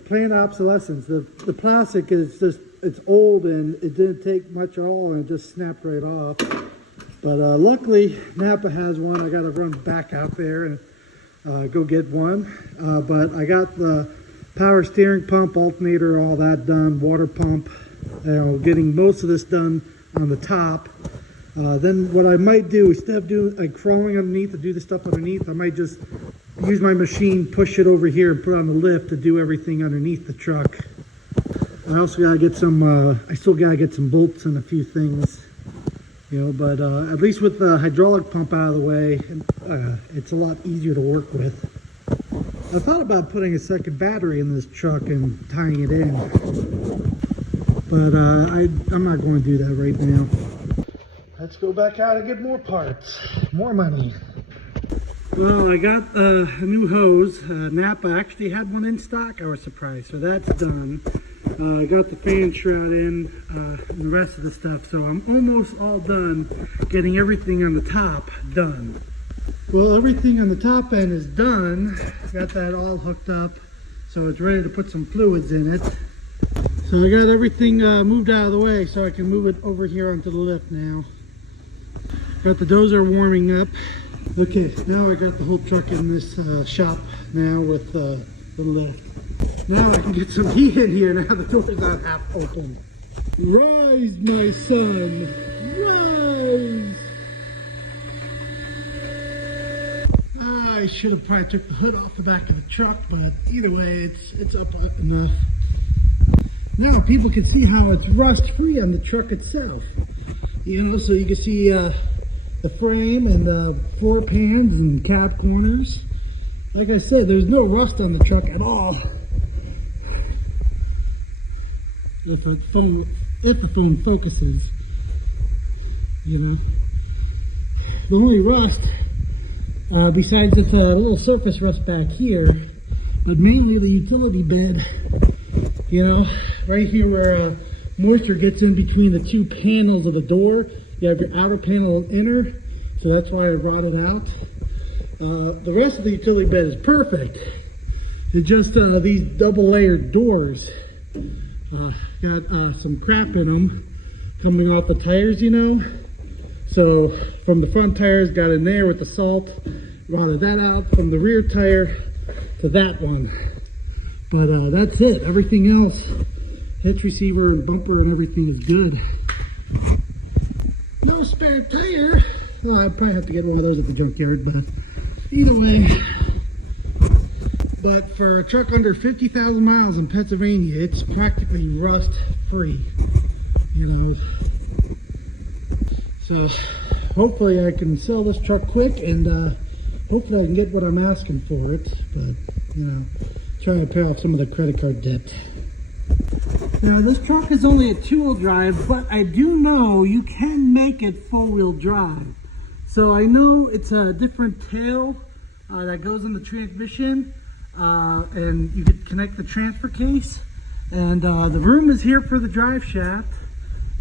planned obsolescence. The plastic is just, it's old and it didn't take much at all and it just snapped right off. But luckily, Napa has one. I got to run back out there and go get one. But I got the power steering pump, alternator, all that done, water pump, getting most of this done on the top. Then what I might do, instead of doing like crawling underneath to do the stuff underneath, I might just use my machine, push it over here and put it on the lift to do everything underneath the truck. I also gotta get some, I still gotta get some bolts and a few things, but at least with the hydraulic pump out of the way, it's a lot easier to work with. I thought about putting a second battery in this truck and tying it in, but I'm not going to do that right now. Let's go back out and get more parts, more money. Well, I got a new hose. Napa actually had one in stock. I was surprised, so that's done. I got the fan shroud in and the rest of the stuff, so I'm almost all done getting everything on the top done. Well, everything on the top end is done. Got that all hooked up, so it's ready to put some fluids in it. So I got everything moved out of the way so I can move it over here onto the lift now. Got the dozer warming up. Okay, now I got the whole truck in this shop now with the lift. Now I can get some heat in here now the door's not half open. Rise, my son, rise! I should have probably took the hood off the back of the truck, but either way, it's up enough. Now people can see how it's rust-free on the truck itself. So you can see the frame and the floor pans and cab corners. Like I said, there's no rust on the truck at all. If the phone focuses, The only rust, besides it's a little surface rust back here, but mainly the utility bed, right here where moisture gets in between the two panels of the door. You have your outer panel and inner, so that's why I rotted out. The rest of the utility bed is perfect. It's just these double layered doors. Got some crap in them coming off the tires, So from the front tires, got in there with the salt, rotted that out. From the rear tire to that one. But that's it. Everything else, hitch receiver and bumper and everything is good. No spare tire. Well, I'll probably have to get one of those at the junkyard, but either way. But for a truck under 50,000 miles in Pennsylvania, it's practically rust free, So hopefully I can sell this truck quick, and hopefully I can get what I'm asking for it, but try to pay off some of the credit card debt. Now this truck is only a 2-wheel drive, but I do know you can make it 4-wheel drive. So I know it's a different tail that goes in the transmission, and you could connect the transfer case, and the room is here for the drive shaft.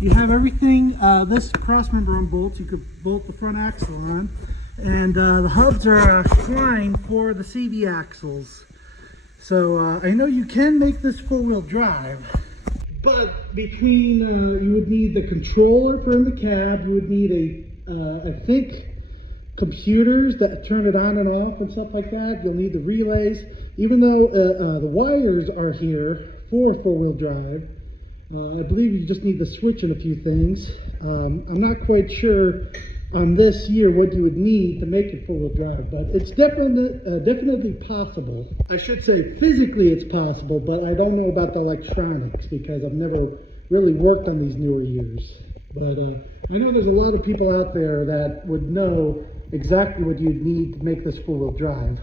You have everything, this cross member on bolts, you could bolt the front axle on, and the hubs are flying for the CV axles. So I know you can make this 4-wheel drive, but between, you would need the controller for in the cab, you would need I think, computers that turn it on and off and stuff like that. You'll need the relays, even though the wires are here for 4-wheel drive. I believe you just need the switch and a few things. I'm not quite sure on this year what you would need to make it 4-wheel drive, but it's definitely possible. I should say physically it's possible, but I don't know about the electronics because I've never really worked on these newer years. But I know there's a lot of people out there that would know exactly what you'd need to make this 4-wheel drive.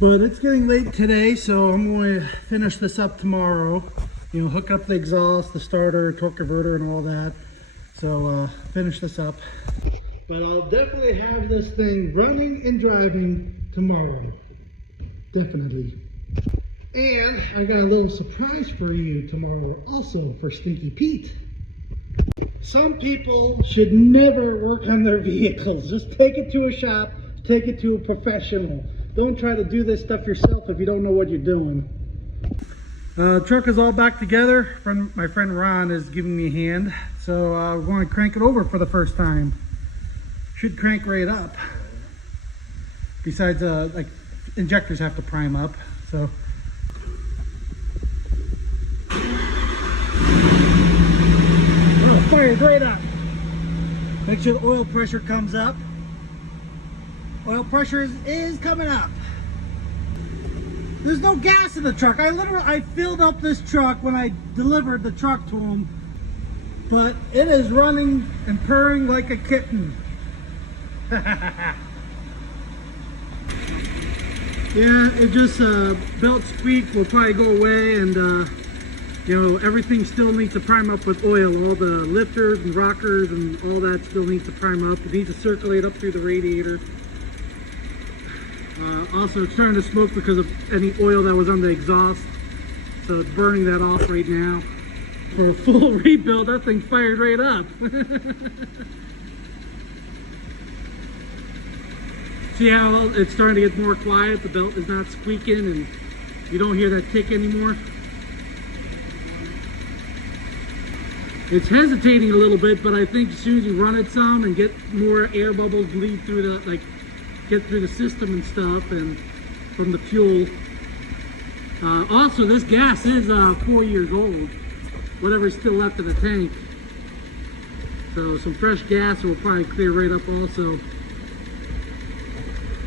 But it's getting late today, so I'm going to finish this up tomorrow. Hook up the exhaust, the starter, torque converter, and all that. So finish this up. But I'll definitely have this thing running and driving tomorrow. Definitely. And I got a little surprise for you tomorrow also for Stinky Pete. Some people should never work on their vehicles. Just take it to a shop, take it to a professional. Don't try to do this stuff yourself if you don't know what you're doing. Truck is all back together. My friend Ron is giving me a hand. So we're going to crank it over for the first time. Should crank right up. Besides, like injectors have to prime up. So fire right up. Make sure the oil pressure comes up. Oil pressure is coming up. There's no gas in the truck. I filled up this truck when I delivered the truck to him, but it is running and purring like a kitten. Yeah, it just belt squeak will probably go away, and you know, everything still needs to prime up with oil. All the lifters and rockers and all that still needs to prime up. It needs to circulate up through the radiator. Also, it's starting to smoke because of any oil that was on the exhaust, so it's burning that off right now. For a full rebuild, that thing fired right up. See how it's starting to get more quiet? The belt is not squeaking and you don't hear that tick anymore. It's hesitating a little bit, but I think as soon as you run it some and get more air bubbles bleed through the, get through the system and stuff, and from the fuel. Also, this gas is 4 years old, whatever's still left of the tank. So some fresh gas will probably clear right up also.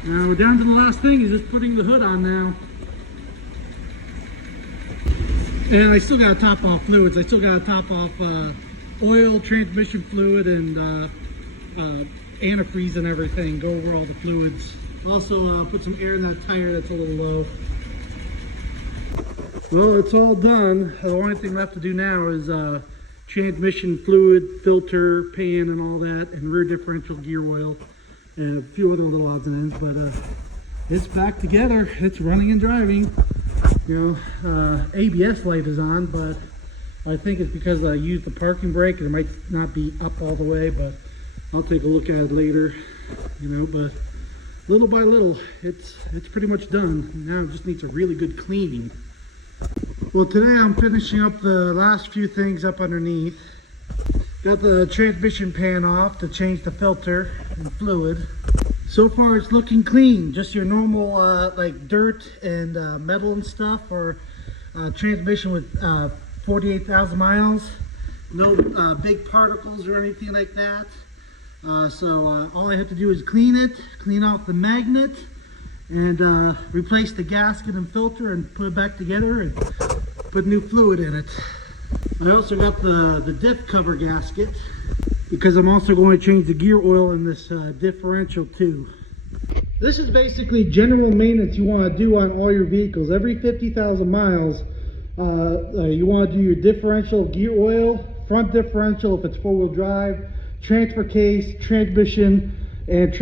Now we're down to the last thing, is just putting the hood on now. And I still got to top off fluids. I still got to top off oil, transmission fluid, and antifreeze and everything. Go over all the fluids. Also put some air in that tire that's a little low. Well, it's all done. The only thing left to do now is transmission fluid, filter, pan, and all that, and rear differential gear oil, and a few other little odds and ends. But it's back together. It's running and driving. You know, ABS light is on, but I think it's because I used the parking brake and it might not be up all the way, but I'll take a look at it later, you know. But little by little, it's pretty much done. Now it just needs a really good cleaning. Well, today I'm finishing up the last few things up underneath. Got the transmission pan off to change the filter and fluid. So far it's looking clean, just your normal like dirt and metal and stuff, or transmission with 48,000 miles. No big particles or anything like that. So all I have to do is clean it, clean off the magnet, and replace the gasket and filter and put it back together and put new fluid in it. I also got the diff cover gasket, because I'm also going to change the gear oil in this differential too. This is basically general maintenance you want to do on all your vehicles. Every 50,000 miles, you want to do your differential gear oil, front differential if it's four-wheel drive, transfer case, transmission, and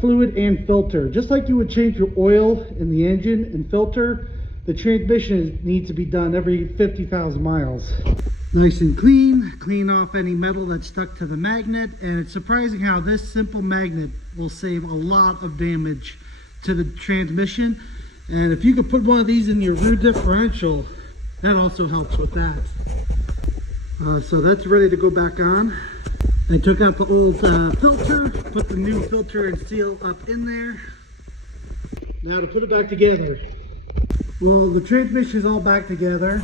fluid and filter. Just like you would change your oil in the engine and filter, the transmission needs to be done every 50,000 miles. Nice and clean off any metal that's stuck to the magnet, and it's surprising how this simple magnet will save a lot of damage to the transmission. And if you could put one of these in your rear differential, that also helps with that. So that's ready to go back on. I took out the old filter, put the new filter and seal up in there. Now to put it back together. Well, the transmission is all back together.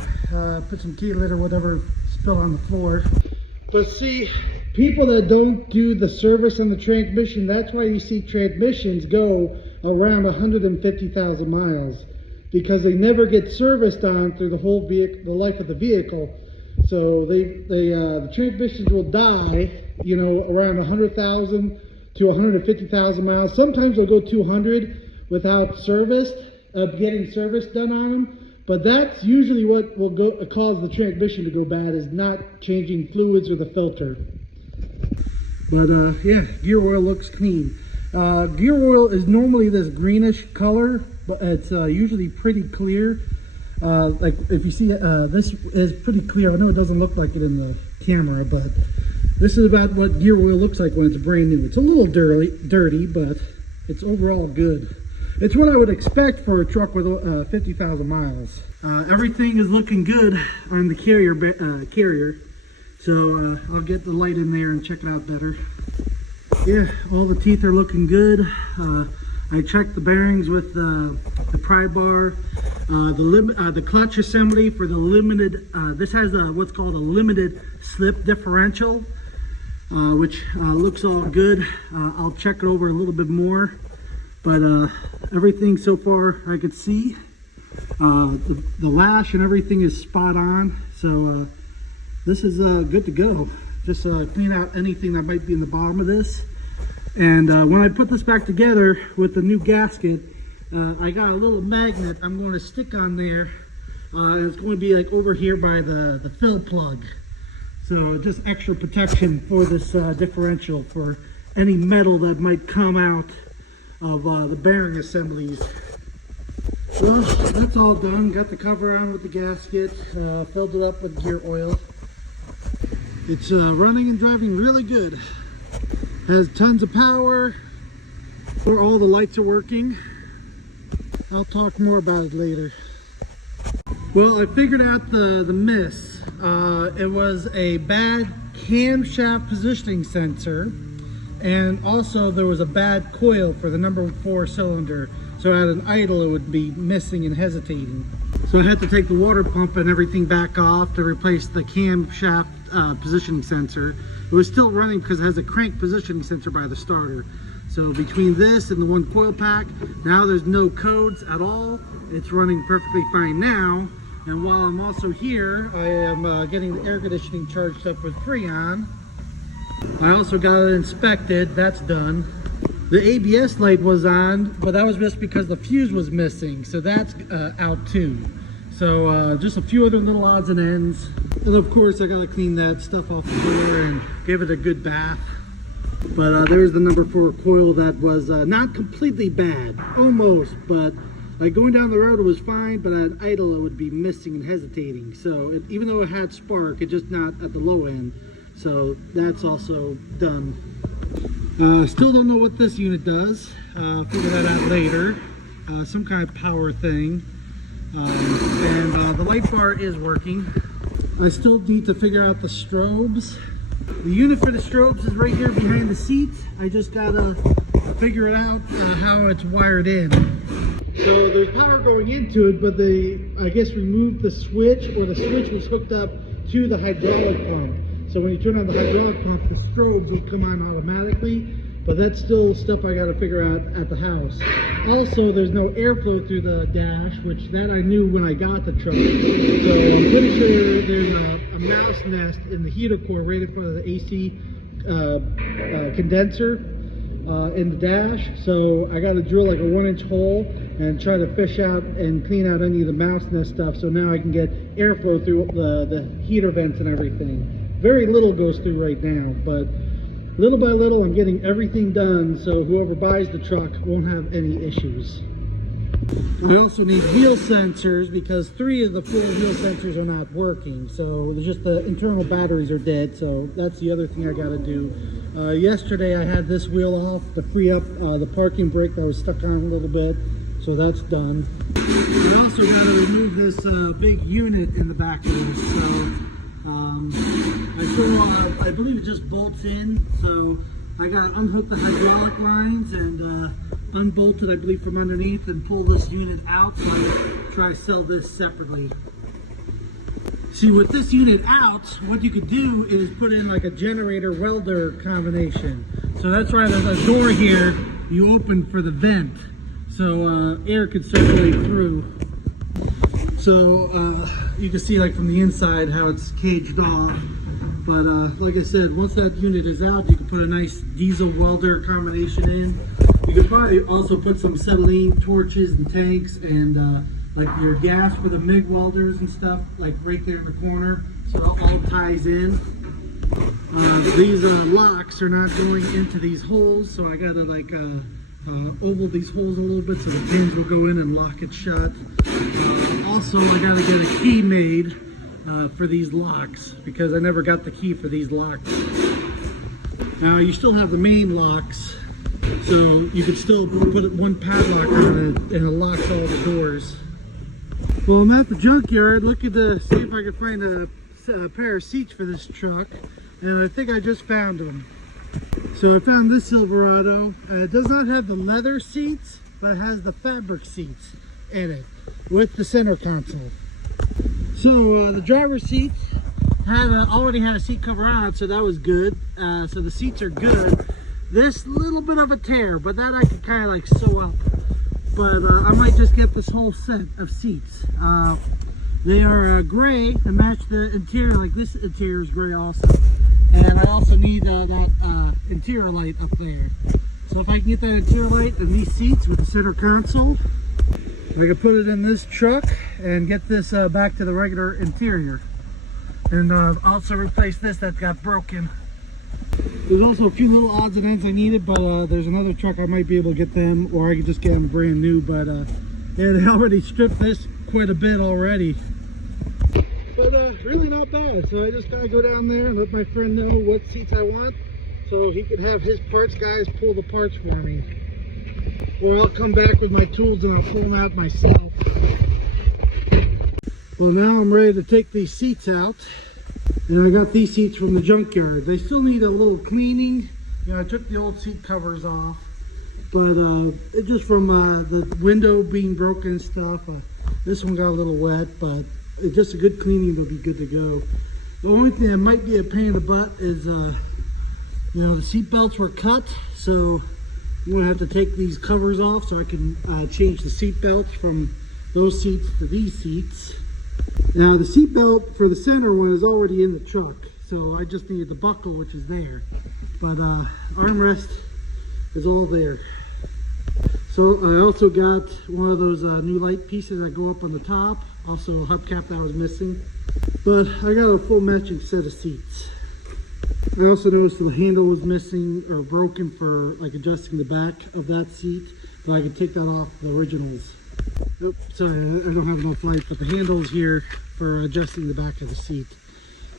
Put some key lid or whatever spilled on the floor. But see, people that don't do the service on the transmission, that's why you see transmissions go around 150,000 miles, because they never get serviced on through the whole vehicle, the life of the vehicle. So the transmissions will die, you know, around 100,000 to 150,000 miles. Sometimes they'll go 200 without service, getting service done on them. But that's usually what will cause the transmission to go bad, is not changing fluids or the filter. But yeah, gear oil looks clean. Gear oil is normally this greenish color, but it's usually pretty clear. Like if you see, this is pretty clear. I know it doesn't look like it in the camera, but this is about what gear oil looks like when it's brand new. It's a little dirty, but it's overall good. It's what I would expect for a truck with 50,000 miles. Everything is looking good on the carrier. So I'll get the light in there and check it out better. Yeah, all the teeth are looking good. I checked the bearings with the pry bar, the clutch assembly for the limited, this has what's called a limited slip differential, which looks all good. I'll check it over a little bit more, but everything so far I could see, the lash and everything is spot on, so this is good to go. Just clean out anything that might be in the bottom of this. And when I put this back together with the new gasket, I got a little magnet I'm going to stick on there. And it's going to be like over here by the fill plug. So just extra protection for this differential for any metal that might come out of the bearing assemblies. Well, that's all done. Got the cover on with the gasket, filled it up with gear oil. It's running and driving really good. Has tons of power. All the lights are working. I'll talk more about it later. Well, I figured out the miss. It was a bad camshaft positioning sensor, and also there was a bad coil for the number 4 cylinder. So at an idle it would be missing and hesitating. So I had to take the water pump and everything back off to replace the camshaft positioning sensor. It was still running because it has a crank positioning sensor by the starter. So between this and the one coil pack, now there's no codes at all. It's running perfectly fine now. And while I'm also here, I am getting the air conditioning charged up with Freon. I also got it inspected. That's done. The ABS light was on, but that was just because the fuse was missing. So that's out too. So just a few other little odds and ends. And of course I gotta clean that stuff off the door and give it a good bath. But there's the number 4 coil that was not completely bad, almost, but like going down the road it was fine, but at idle it would be missing and hesitating. So even though it had spark, it just not at the low end. So that's also done. Still don't know what this unit does. Figure that out later. Some kind of power thing. And the light bar is working. I still need to figure out the strobes. The unit for the strobes is right here behind the seat. I just gotta figure it out how it's wired in. So there's power going into it, but they, I guess, removed the switch, or the switch was hooked up to the hydraulic pump. So when you turn on the hydraulic pump, the strobes will come on automatically. But that's still stuff I gotta figure out at the house. Also, there's no airflow through the dash, which that I knew when I got the truck. So I'm pretty sure there's a mouse nest in the heater core right in front of the AC condenser in the dash. So I gotta drill like a 1-inch hole and try to fish out and clean out any of the mouse nest stuff. So now I can get airflow through the heater vents and everything. Very little goes through right now, but little by little, I'm getting everything done so whoever buys the truck won't have any issues. I also need wheel sensors because 3 of the 4 wheel sensors are not working. So there's just the internal batteries are dead. So that's the other thing I got to do. Yesterday I had this wheel off to free up the parking brake that was stuck on a little bit. So that's done. I also got to remove this big unit in the back of this. So I believe it just bolts in, so I got to unhook the hydraulic lines and unbolt it, I believe, from underneath and pull this unit out so I can try to sell this separately. See, with this unit out, what you could do is put in like a generator welder combination. So that's why there's a door here you open for the vent, so air could circulate through. So you can see like from the inside how it's caged off. But like I said, once that unit is out, you can put a nice diesel welder combination in. You could probably also put some acetylene torches and tanks and like your gas for the MIG welders and stuff, like right there in the corner. So it all ties in. These locks are not going into these holes, so I gotta like oval these holes a little bit so the pins will go in and lock it shut. Also, I gotta get a key made for these locks because I never got the key for these locks. Now you still have the main locks, so you could still put one padlock on it and it locks all the doors. Well, I'm at the junkyard looking to see if I can find a pair of seats for this truck, and I think I just found them. So I found this Silverado. It does not have the leather seats, but it has the fabric seats in it with the center console. So the driver's seat already had a seat cover on, so that was good. So the seats are good. This little bit of a tear, but that I could kind of like sew up. But I might just get this whole set of seats. They are gray to match the interior. Like this interior is gray also. And I also need that interior light up there. So if I can get that interior light and these seats with the center console, I can put it in this truck and get this back to the regular interior. And also replace this that got broken. There's also a few little odds and ends I needed, but there's another truck I might be able to get them, or I could just get them brand new. But yeah, they already stripped this quite a bit already. But really not bad. So I just gotta go down there and let my friend know what seats I want, so he could have his parts guys pull the parts for me. Or I'll come back with my tools and I'll pull them out myself. Well, now I'm ready to take these seats out. And I got these seats from the junkyard. They still need a little cleaning. I took the old seat covers off. But it just from the window being broken and stuff. This one got a little wet, but it's just a good cleaning will be good to go. The only thing that might be a pain in the butt is, the seat belts were cut. So I'm going to have to take these covers off so I can change the seat belts from those seats to these seats. Now the seat belt for the center one is already in the truck, so I just needed the buckle, which is there. But armrest is all there. So I also got one of those new light pieces that go up on the top. Also a hubcap that was missing. But I got a full matching set of seats. I also noticed the handle was missing or broken for like adjusting the back of that seat, but I could take that off the originals. Oh, sorry, I don't have enough light, but the handle's here for adjusting the back of the seat.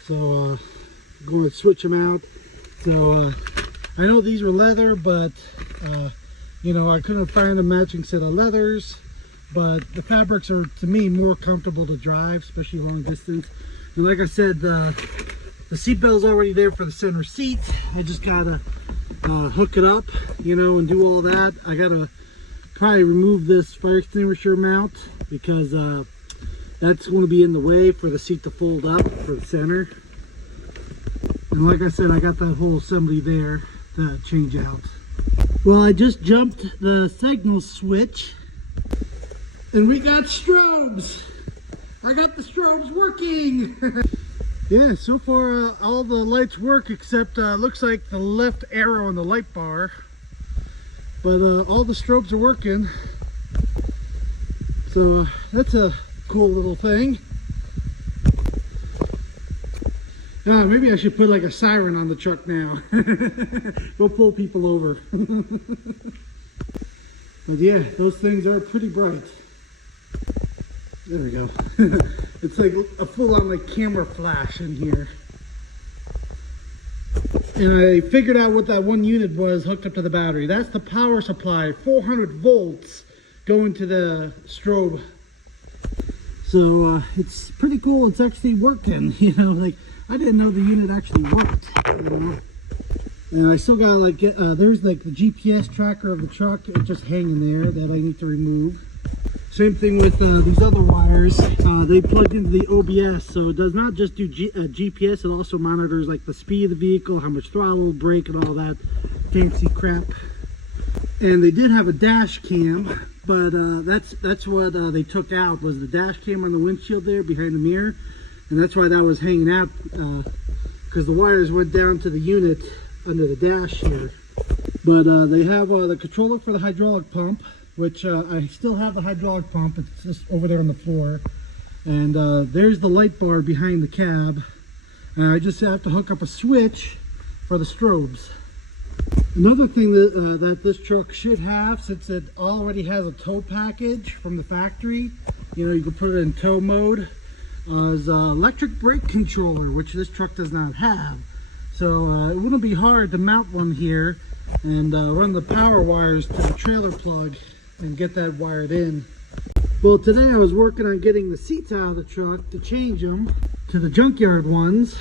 So I'm going to switch them out. So I know these were leather, but I couldn't find a matching set of leathers. But the fabrics are, to me, more comfortable to drive, especially long distance. And like I said, the seat belt's already there for the center seat. I just gotta hook it up, and do all that. I gotta probably remove this fire extinguisher mount because that's going to be in the way for the seat to fold up for the center. And like I said, I got that whole assembly there to change out. Well, I just jumped the signal switch and we got strobes. I got the strobes working. Yeah, so far all the lights work except looks like the left arrow on the light bar. But all the strobes are working. So that's a cool little thing. Maybe I should put like a siren on the truck now. Go pull people over. But yeah, those things are pretty bright. There we go. It's like a full-on like camera flash in here. And I figured out what that one unit was hooked up to the battery. That's the power supply, 400 volts going to the strobe. So it's pretty cool. It's actually working. Like I didn't know the unit actually worked. And I still got like there's like the GPS tracker of the truck. It's just hanging there that I need to remove. Same thing with these other wires. They plug into the OBS, so it does not just do GPS, it also monitors like the speed of the vehicle, how much throttle, brake, and all that fancy crap. And they did have a dash cam, but that's what they took out, was the dash cam on the windshield there behind the mirror. And that's why that was hanging out, because the wires went down to the unit under the dash here. But they have the controller for the hydraulic pump, which I still have the hydraulic pump. It's just over there on the floor. And there's the light bar behind the cab. And I just have to hook up a switch for the strobes. Another thing that this truck should have, since it already has a tow package from the factory, you can put it in tow mode, is electric brake controller, which this truck does not have. So it wouldn't be hard to mount one here and run the power wires to the trailer plug and get that wired in. Well, today I was working on getting the seats out of the truck to change them to the junkyard ones.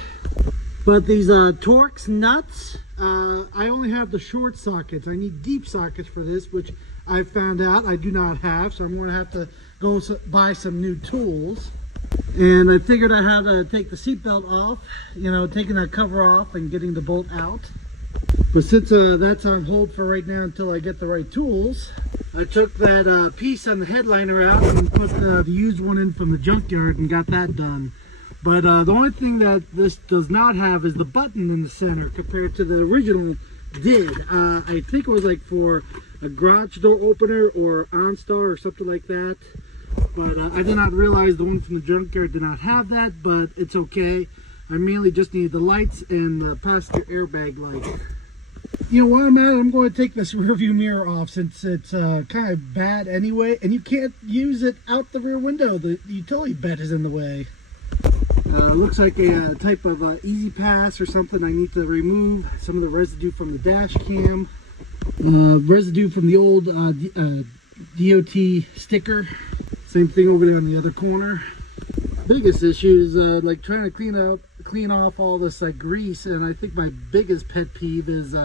But these Torx nuts, I only have the short sockets. I need deep sockets for this, which I found out I do not have. So I'm going to have to go buy some new tools. And I figured I had to take the seatbelt off, you know, taking that cover off and getting the bolt out. But since that's on hold for right now until I get the right tools, I took that piece on the headliner out and put the used one in from the junkyard and got that done. But the only thing that this does not have is the button in the center compared to the original did. I think it was like for a garage door opener or OnStar or something like that. But I did not realize the one from the junkyard did not have that, but it's okay. I mainly just need the lights and the passenger airbag light. You know, while I'm at it, I'm going to take this rear view mirror off since it's kind of bad anyway, and you can't use it out the rear window. The utility bed is in the way. Looks like a type of easy pass or something. I need to remove some of the residue from the dash cam, residue from the old DOT sticker. Same thing over there in the other corner. Biggest issue is like trying to clean off all this grease, and I think my biggest pet peeve is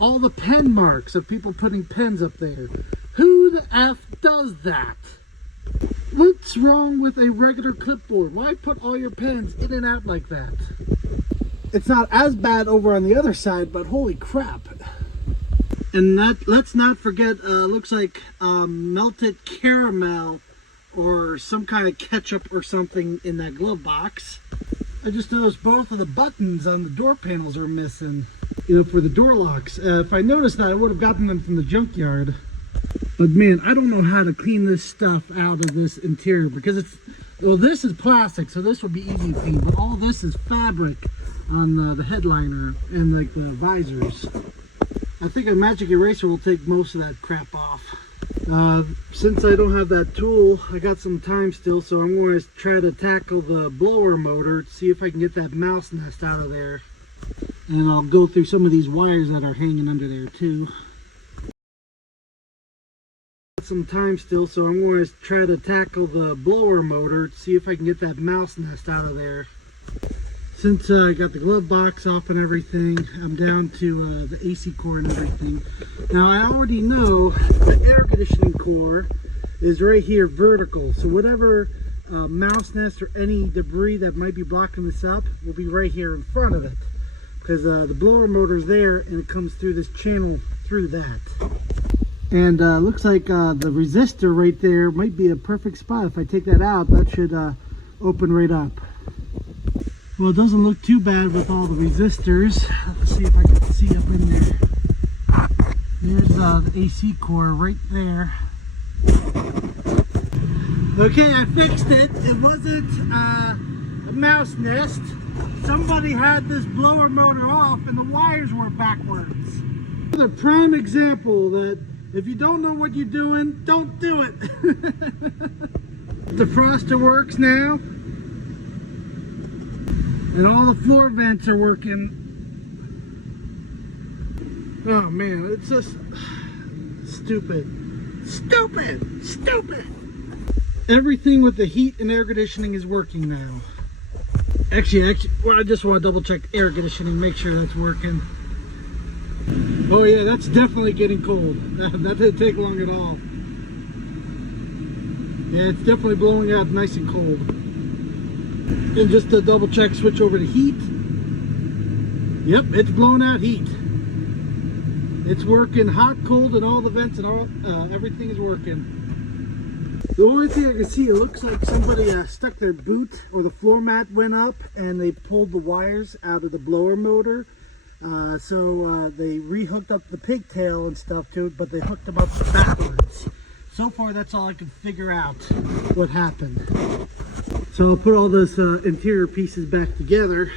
all the pen marks of people putting pens up there. Who the F does that? What's wrong with a regular clipboard? Why put all your pens in and out like that? It's not as bad over on the other side, but holy crap. And let's not forget, looks like melted caramel or some kind of ketchup or something in that glove box. I just noticed both of the buttons on the door panels are missing, you know, for the door locks. If I noticed that, I would have gotten them from the junkyard. But man, I don't know how to clean this stuff out of this interior because it's, well, this is plastic, so this would be easy to clean, but all this is fabric on the headliner and like the visors. I think a magic eraser will take most of that crap off. Since I don't have that tool, I got some time still, so I'm going to try to tackle the blower motor to see if I can get that mouse nest out of there. And I'll go through some of these wires that are hanging under there too. Some time still, so I'm going to try to tackle the blower motor to see if I can get that mouse nest out of there. Since I got the glove box off and everything, I'm down to the AC core and everything. Now I already know the air conditioning core is right here vertical, so whatever mouse nest or any debris that might be blocking this up will be right here in front of it, because the blower motor's there and it comes through this channel through that. And looks like the resistor right there might be a perfect spot. If I take that out, that should open right up. Well, it doesn't look too bad with all the resistors. Let's see if I can see up in there. There's the AC core right there. Okay, I fixed it. It wasn't a mouse nest. Somebody had this blower motor off and the wires were backwards. Another prime example that if you don't know what you're doing, don't do it. The defroster works now. And all the floor vents are working. Oh man, it's just stupid. Stupid! Stupid! Everything with the heat and air conditioning is working now. Actually, well, I just want to double check air conditioning, make sure that's working. Oh yeah, that's definitely getting cold. That didn't take long at all. Yeah, it's definitely blowing out nice and cold. And just to double check, switch over to heat. Yep, it's blowing out heat. It's working hot, cold, and all the vents and all everything is working. The only thing I can see, it looks like somebody stuck their boot or the floor mat went up and they pulled the wires out of the blower motor. So they rehooked up the pigtail and stuff to it, but they hooked them up backwards. So far, that's all I can figure out what happened. So I'll put all those interior pieces back together,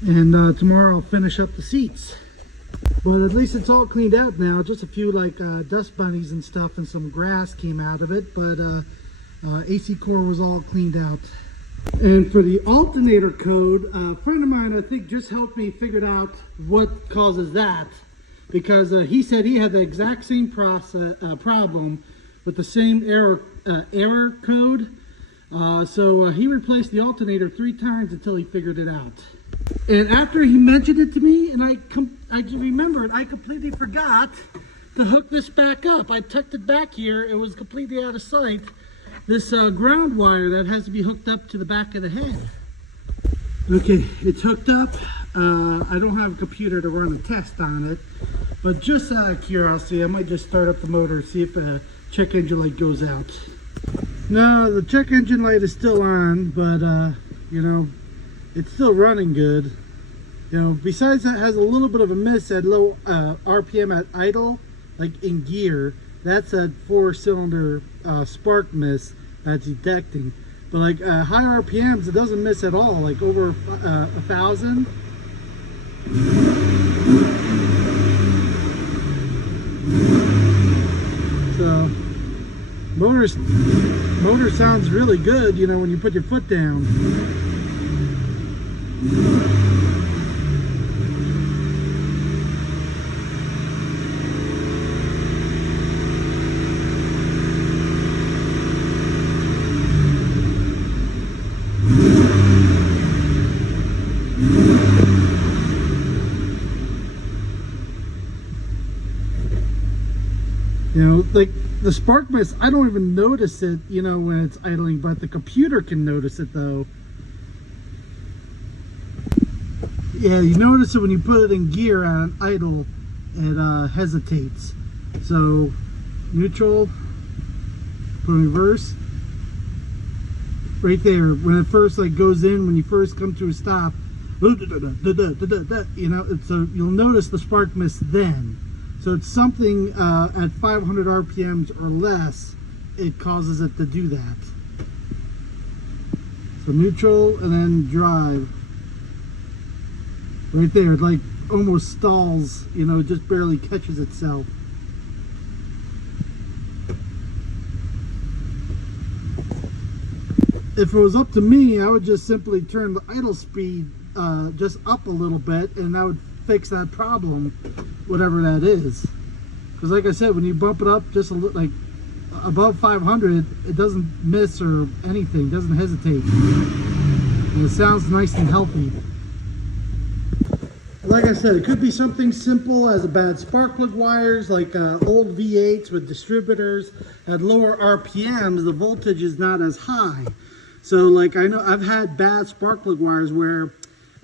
and tomorrow I'll finish up the seats. But at least it's all cleaned out now. Just a few like dust bunnies and stuff and some grass came out of it, but AC core was all cleaned out. And for the alternator code, a friend of mine, I think, just helped me figure out what causes that, because he said he had the exact same problem with the same error code. So he replaced the alternator 3 times until he figured it out. And after he mentioned it to me, and I remembered, I completely forgot to hook this back up. I tucked it back here. It was completely out of sight. This ground wire that has to be hooked up to the back of the head. Okay, it's hooked up. I don't have a computer to run a test on it, but just out of curiosity, I might just start up the motor and see if a check engine light goes out. No, the check engine light is still on, but you know, it's still running good. You know, besides that, it has a little bit of a miss at low RPM at idle, like in gear. That's a 4-cylinder spark miss that's detecting. But like high RPMs, it doesn't miss at all, like over 1,000. So motor sounds really good, you know, when you put your foot down. You know, like the spark miss, I don't even notice it, you know, when it's idling, but the computer can notice it though. Yeah, you notice it when you put it in gear on idle, it hesitates. So, neutral, put in reverse. Right there, when it first like goes in, when you first come to a stop, you know, so you'll notice the spark miss then. So it's something at 500 RPMs or less, it causes it to do that. So neutral and then drive. Right there, it like almost stalls, you know, it just barely catches itself. If it was up to me, I would just simply turn the idle speed just up a little bit, and that would fix that problem, whatever that is. Because like I said, when you bump it up just a little, like above 500, it doesn't miss or anything, doesn't hesitate, and it sounds nice and healthy. Like I said, it could be something simple as a bad spark plug wires, like old V8s with distributors at lower RPMs, the voltage is not as high. So like I know I've had bad spark plug wires where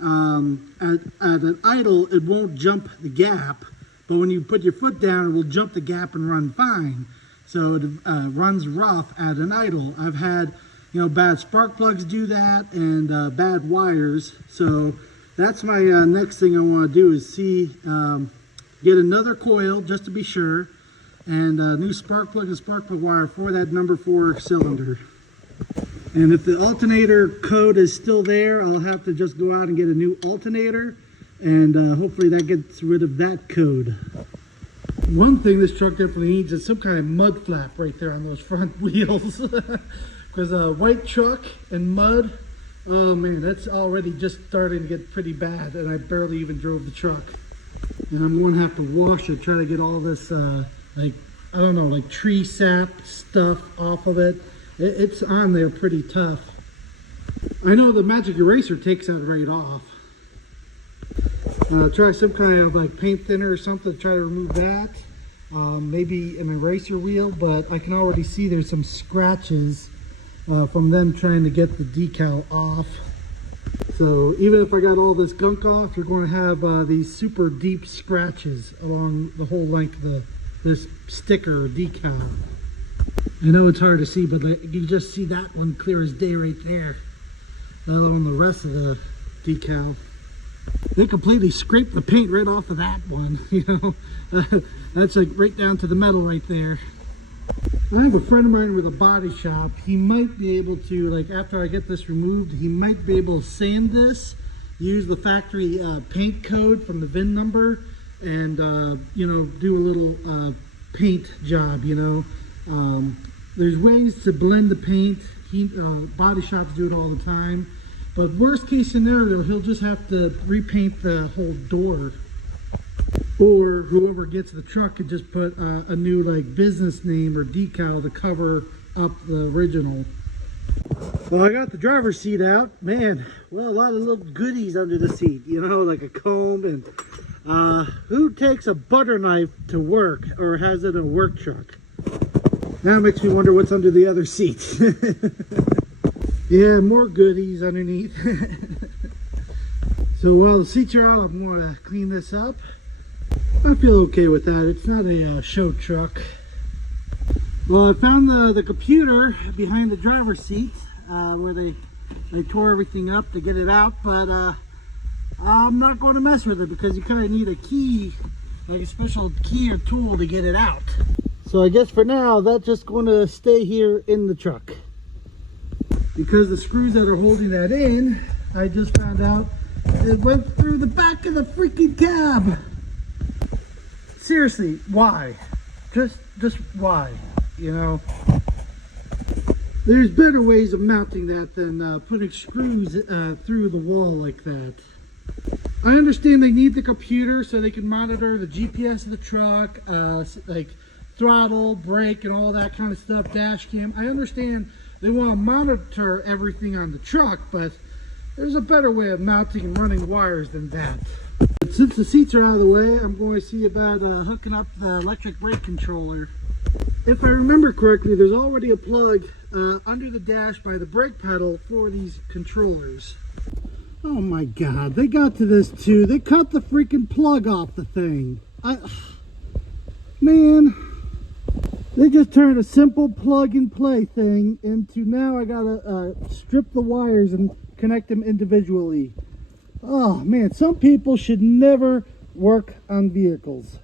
at an idle, it won't jump the gap, but when you put your foot down, it will jump the gap and run fine. So it runs rough at an idle. I've had, you know, bad spark plugs do that, and bad wires. So that's my next thing I want to do is see, get another coil just to be sure, and a new spark plug and spark plug wire for that number 4 cylinder. And if the alternator code is still there, I'll have to just go out and get a new alternator, and hopefully that gets rid of that code. One thing this truck definitely needs is some kind of mud flap right there on those front wheels. Because a white truck and mud, oh man, that's already just starting to get pretty bad, and I barely even drove the truck. And I'm going to have to wash it, try to get all this, like, I don't know, like tree sap stuff off of it. It's on there pretty tough. I know the magic eraser takes that right off. Try some kind of like paint thinner or something to try to remove that. Maybe an eraser wheel, but I can already see there's some scratches from them trying to get the decal off. So even if I got all this gunk off, you're going to have these super deep scratches along the whole length of this sticker or decal. I know it's hard to see, but like, you just see that one clear as day right there. Let alone the rest of the decal. They completely scraped the paint right off of that one, you know. That's like right down to the metal right there. I have a friend of mine with a body shop. He might be able to, like after I get this removed, he might be able to sand this, use the factory paint code from the VIN number, and you know, do a little paint job, you know. There's ways to blend the paint. Body shops do it all the time. But worst case scenario, he'll just have to repaint the whole door. Or whoever gets the truck could just put a new like business name or decal to cover up the original. Well, I got the driver's seat out. Man, well, a lot of little goodies under the seat, you know, like a comb. And who takes a butter knife to work or has it in a work truck? Now it makes me wonder what's under the other seat. Yeah, more goodies underneath. So while the seats are out, I'm going to clean this up. I feel okay with that. It's not a show truck. Well, I found the computer behind the driver's seat where they tore everything up to get it out, but I'm not going to mess with it because you kind of need a key, like a special key or tool to get it out. So I guess for now, that's just going to stay here in the truck. Because the screws that are holding that in, I just found out it went through the back of the freaking cab. Seriously, why? Just why? You know, there's better ways of mounting that than putting screws through the wall like that. I understand they need the computer so they can monitor the GPS of the truck, like throttle, brake, and all that kind of stuff, dash cam. I understand they want to monitor everything on the truck, but there's a better way of mounting and running wires than that. But since the seats are out of the way, I'm going to see about hooking up the electric brake controller. If I remember correctly, there's already a plug under the dash by the brake pedal for these controllers. Oh my God, they got to this too. They cut the freaking plug off the thing. Man, they just turned a simple plug and play thing into now I gotta strip the wires and connect them individually. Oh man, some people should never work on vehicles.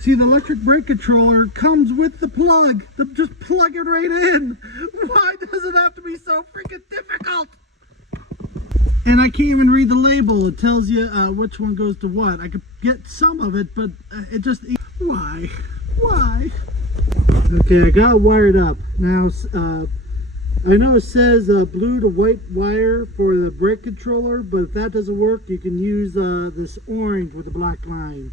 See, the electric brake controller comes with the plug. Just plug it right in. Why does it have to be so freaking difficult? And I can't even read the label. It tells you which one goes to what. I could get some of it, but it just... Why? Why? Okay, I got it wired up. Now, I know it says blue to white wire for the brake controller, but if that doesn't work, you can use this orange with a black line.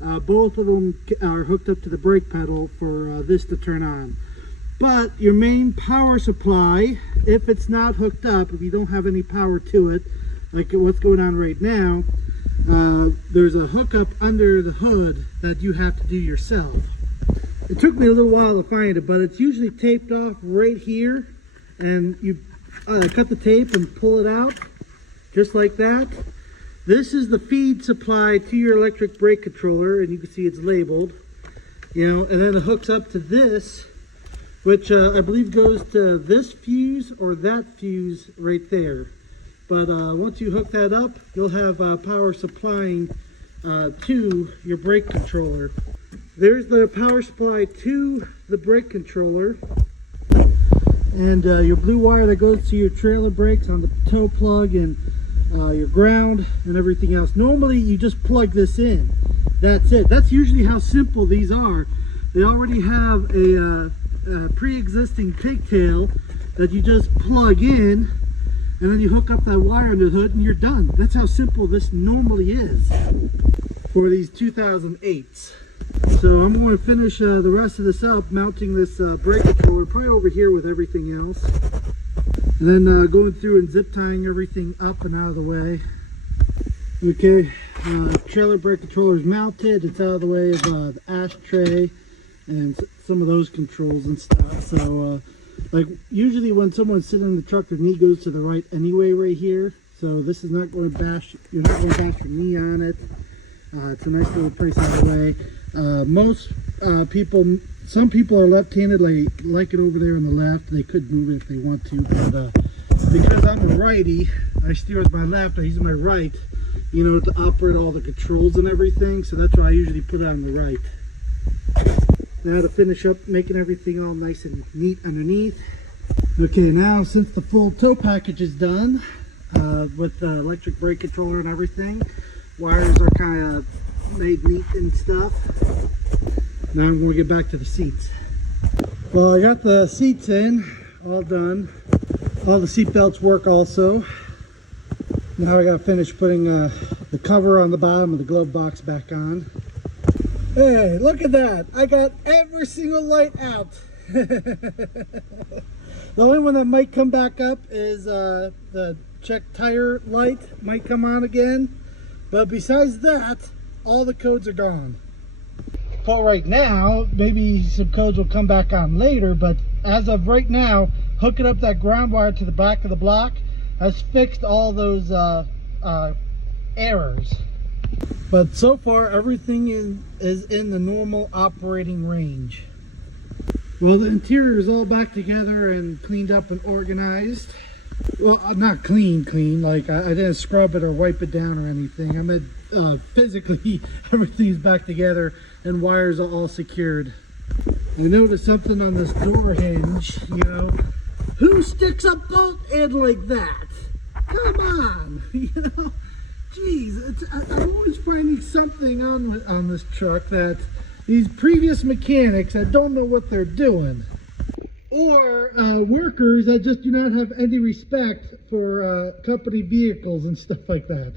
Both of them are hooked up to the brake pedal for this to turn on. But your main power supply, if it's not hooked up, if you don't have any power to it, like what's going on right now, there's a hookup under the hood that you have to do yourself. It took me a little while to find it, but it's usually taped off right here, and you cut the tape and pull it out, just like that. This is the feed supply to your electric brake controller, and you can see it's labeled, you know, and then it hooks up to this, which I believe goes to this fuse or that fuse right there. But once you hook that up, you'll have power supplying to your brake controller. There's the power supply to the brake controller, and your blue wire that goes to your trailer brakes on the toe plug and your ground and everything else. Normally you just plug this in. That's it. That's usually how simple these are. They already have a pre-existing pigtail that you just plug in, and then you hook up that wire under the hood and you're done. That's how simple this normally is for these 2008s. So I'm going to finish the rest of this up, mounting this brake controller probably over here with everything else. And then going through and zip tying everything up and out of the way. Okay, trailer brake controller is mounted. It's out of the way of the ashtray and some of those controls and stuff. So like usually when someone's sitting in the truck, their knee goes to the right anyway right here. So this is not going to bash, you're not going to bash your knee on it. It's a nice little place out of the way. Most people, some people are left-handed, like it over there on the left. They could move it if they want to, but because I'm a righty, I steer with my left, I use my right, you know, to operate all the controls and everything. So that's why I usually put it on the right. Now to finish up making everything all nice and neat underneath. Okay, now since the full tow package is done, with the electric brake controller and everything, wires are kind of made neat and stuff. Now I'm going to get back to the seats. Well, I got the seats in, all done. All the seat belts work also. Now I got to finish putting the cover on the bottom of the glove box back on. Hey, look at that! I got every single light out. The only one that might come back up is the check tire light might come on again. But besides that, all the codes are gone. For right now, maybe some codes will come back on later, but as of right now, hooking up that ground wire to the back of the block has fixed all those errors. But so far, everything is in the normal operating range. Well, the interior is all back together and cleaned up and organized. Well, not clean, like I didn't scrub it or wipe it down or anything. I meant physically, everything's back together and wires are all secured. I noticed something on this door hinge, you know. Who sticks a bolt in like that? Come on, you know. Jeez, I'm always finding something on this truck that these previous mechanics that don't know what they're doing. Or workers that just do not have any respect for company vehicles and stuff like that.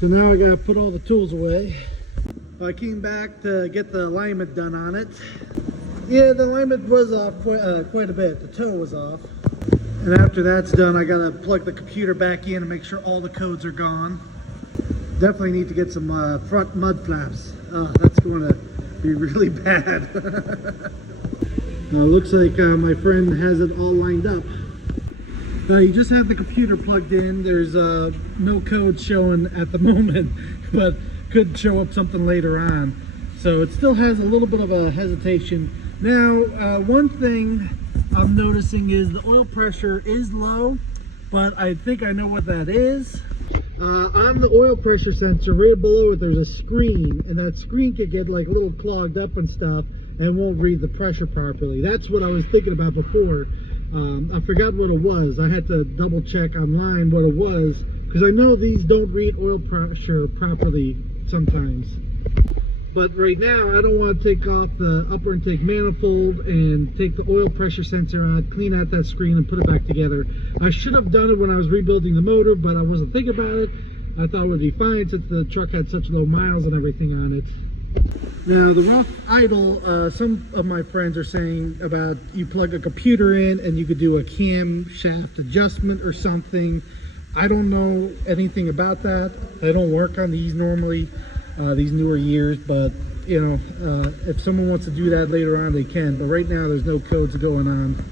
So now I gotta put all the tools away. I came back to get the alignment done on it. Yeah, the alignment was off quite a bit. The toe was off. And after that's done, I gotta plug the computer back in and make sure all the codes are gone. Definitely need to get some front mud flaps. That's going to be really bad. Looks like my friend has it all lined up. Now you just have the computer plugged in. There's no code showing at the moment, but could show up something later on. So it still has a little bit of a hesitation. Now, one thing I'm noticing is the oil pressure is low, but I think I know what that is. On the oil pressure sensor, right below it, there's a screen, and that screen could get like a little clogged up and stuff and won't read the pressure properly. That's what I was thinking about before. I forgot what it was. I had to double check online what it was, because I know these don't read oil pressure properly sometimes. But right now, I don't want to take off the upper intake manifold and take the oil pressure sensor out, clean out that screen, and put it back together. I should have done it when I was rebuilding the motor, but I wasn't thinking about it. I thought it would be fine since the truck had such low miles and everything on it. Now, the rough idle, some of my friends are saying about you plug a computer in and you could do a camshaft adjustment or something. I don't know anything about that. I don't work on these normally. These newer years, but you know, if someone wants to do that later on, they can, but right now there's no codes going on.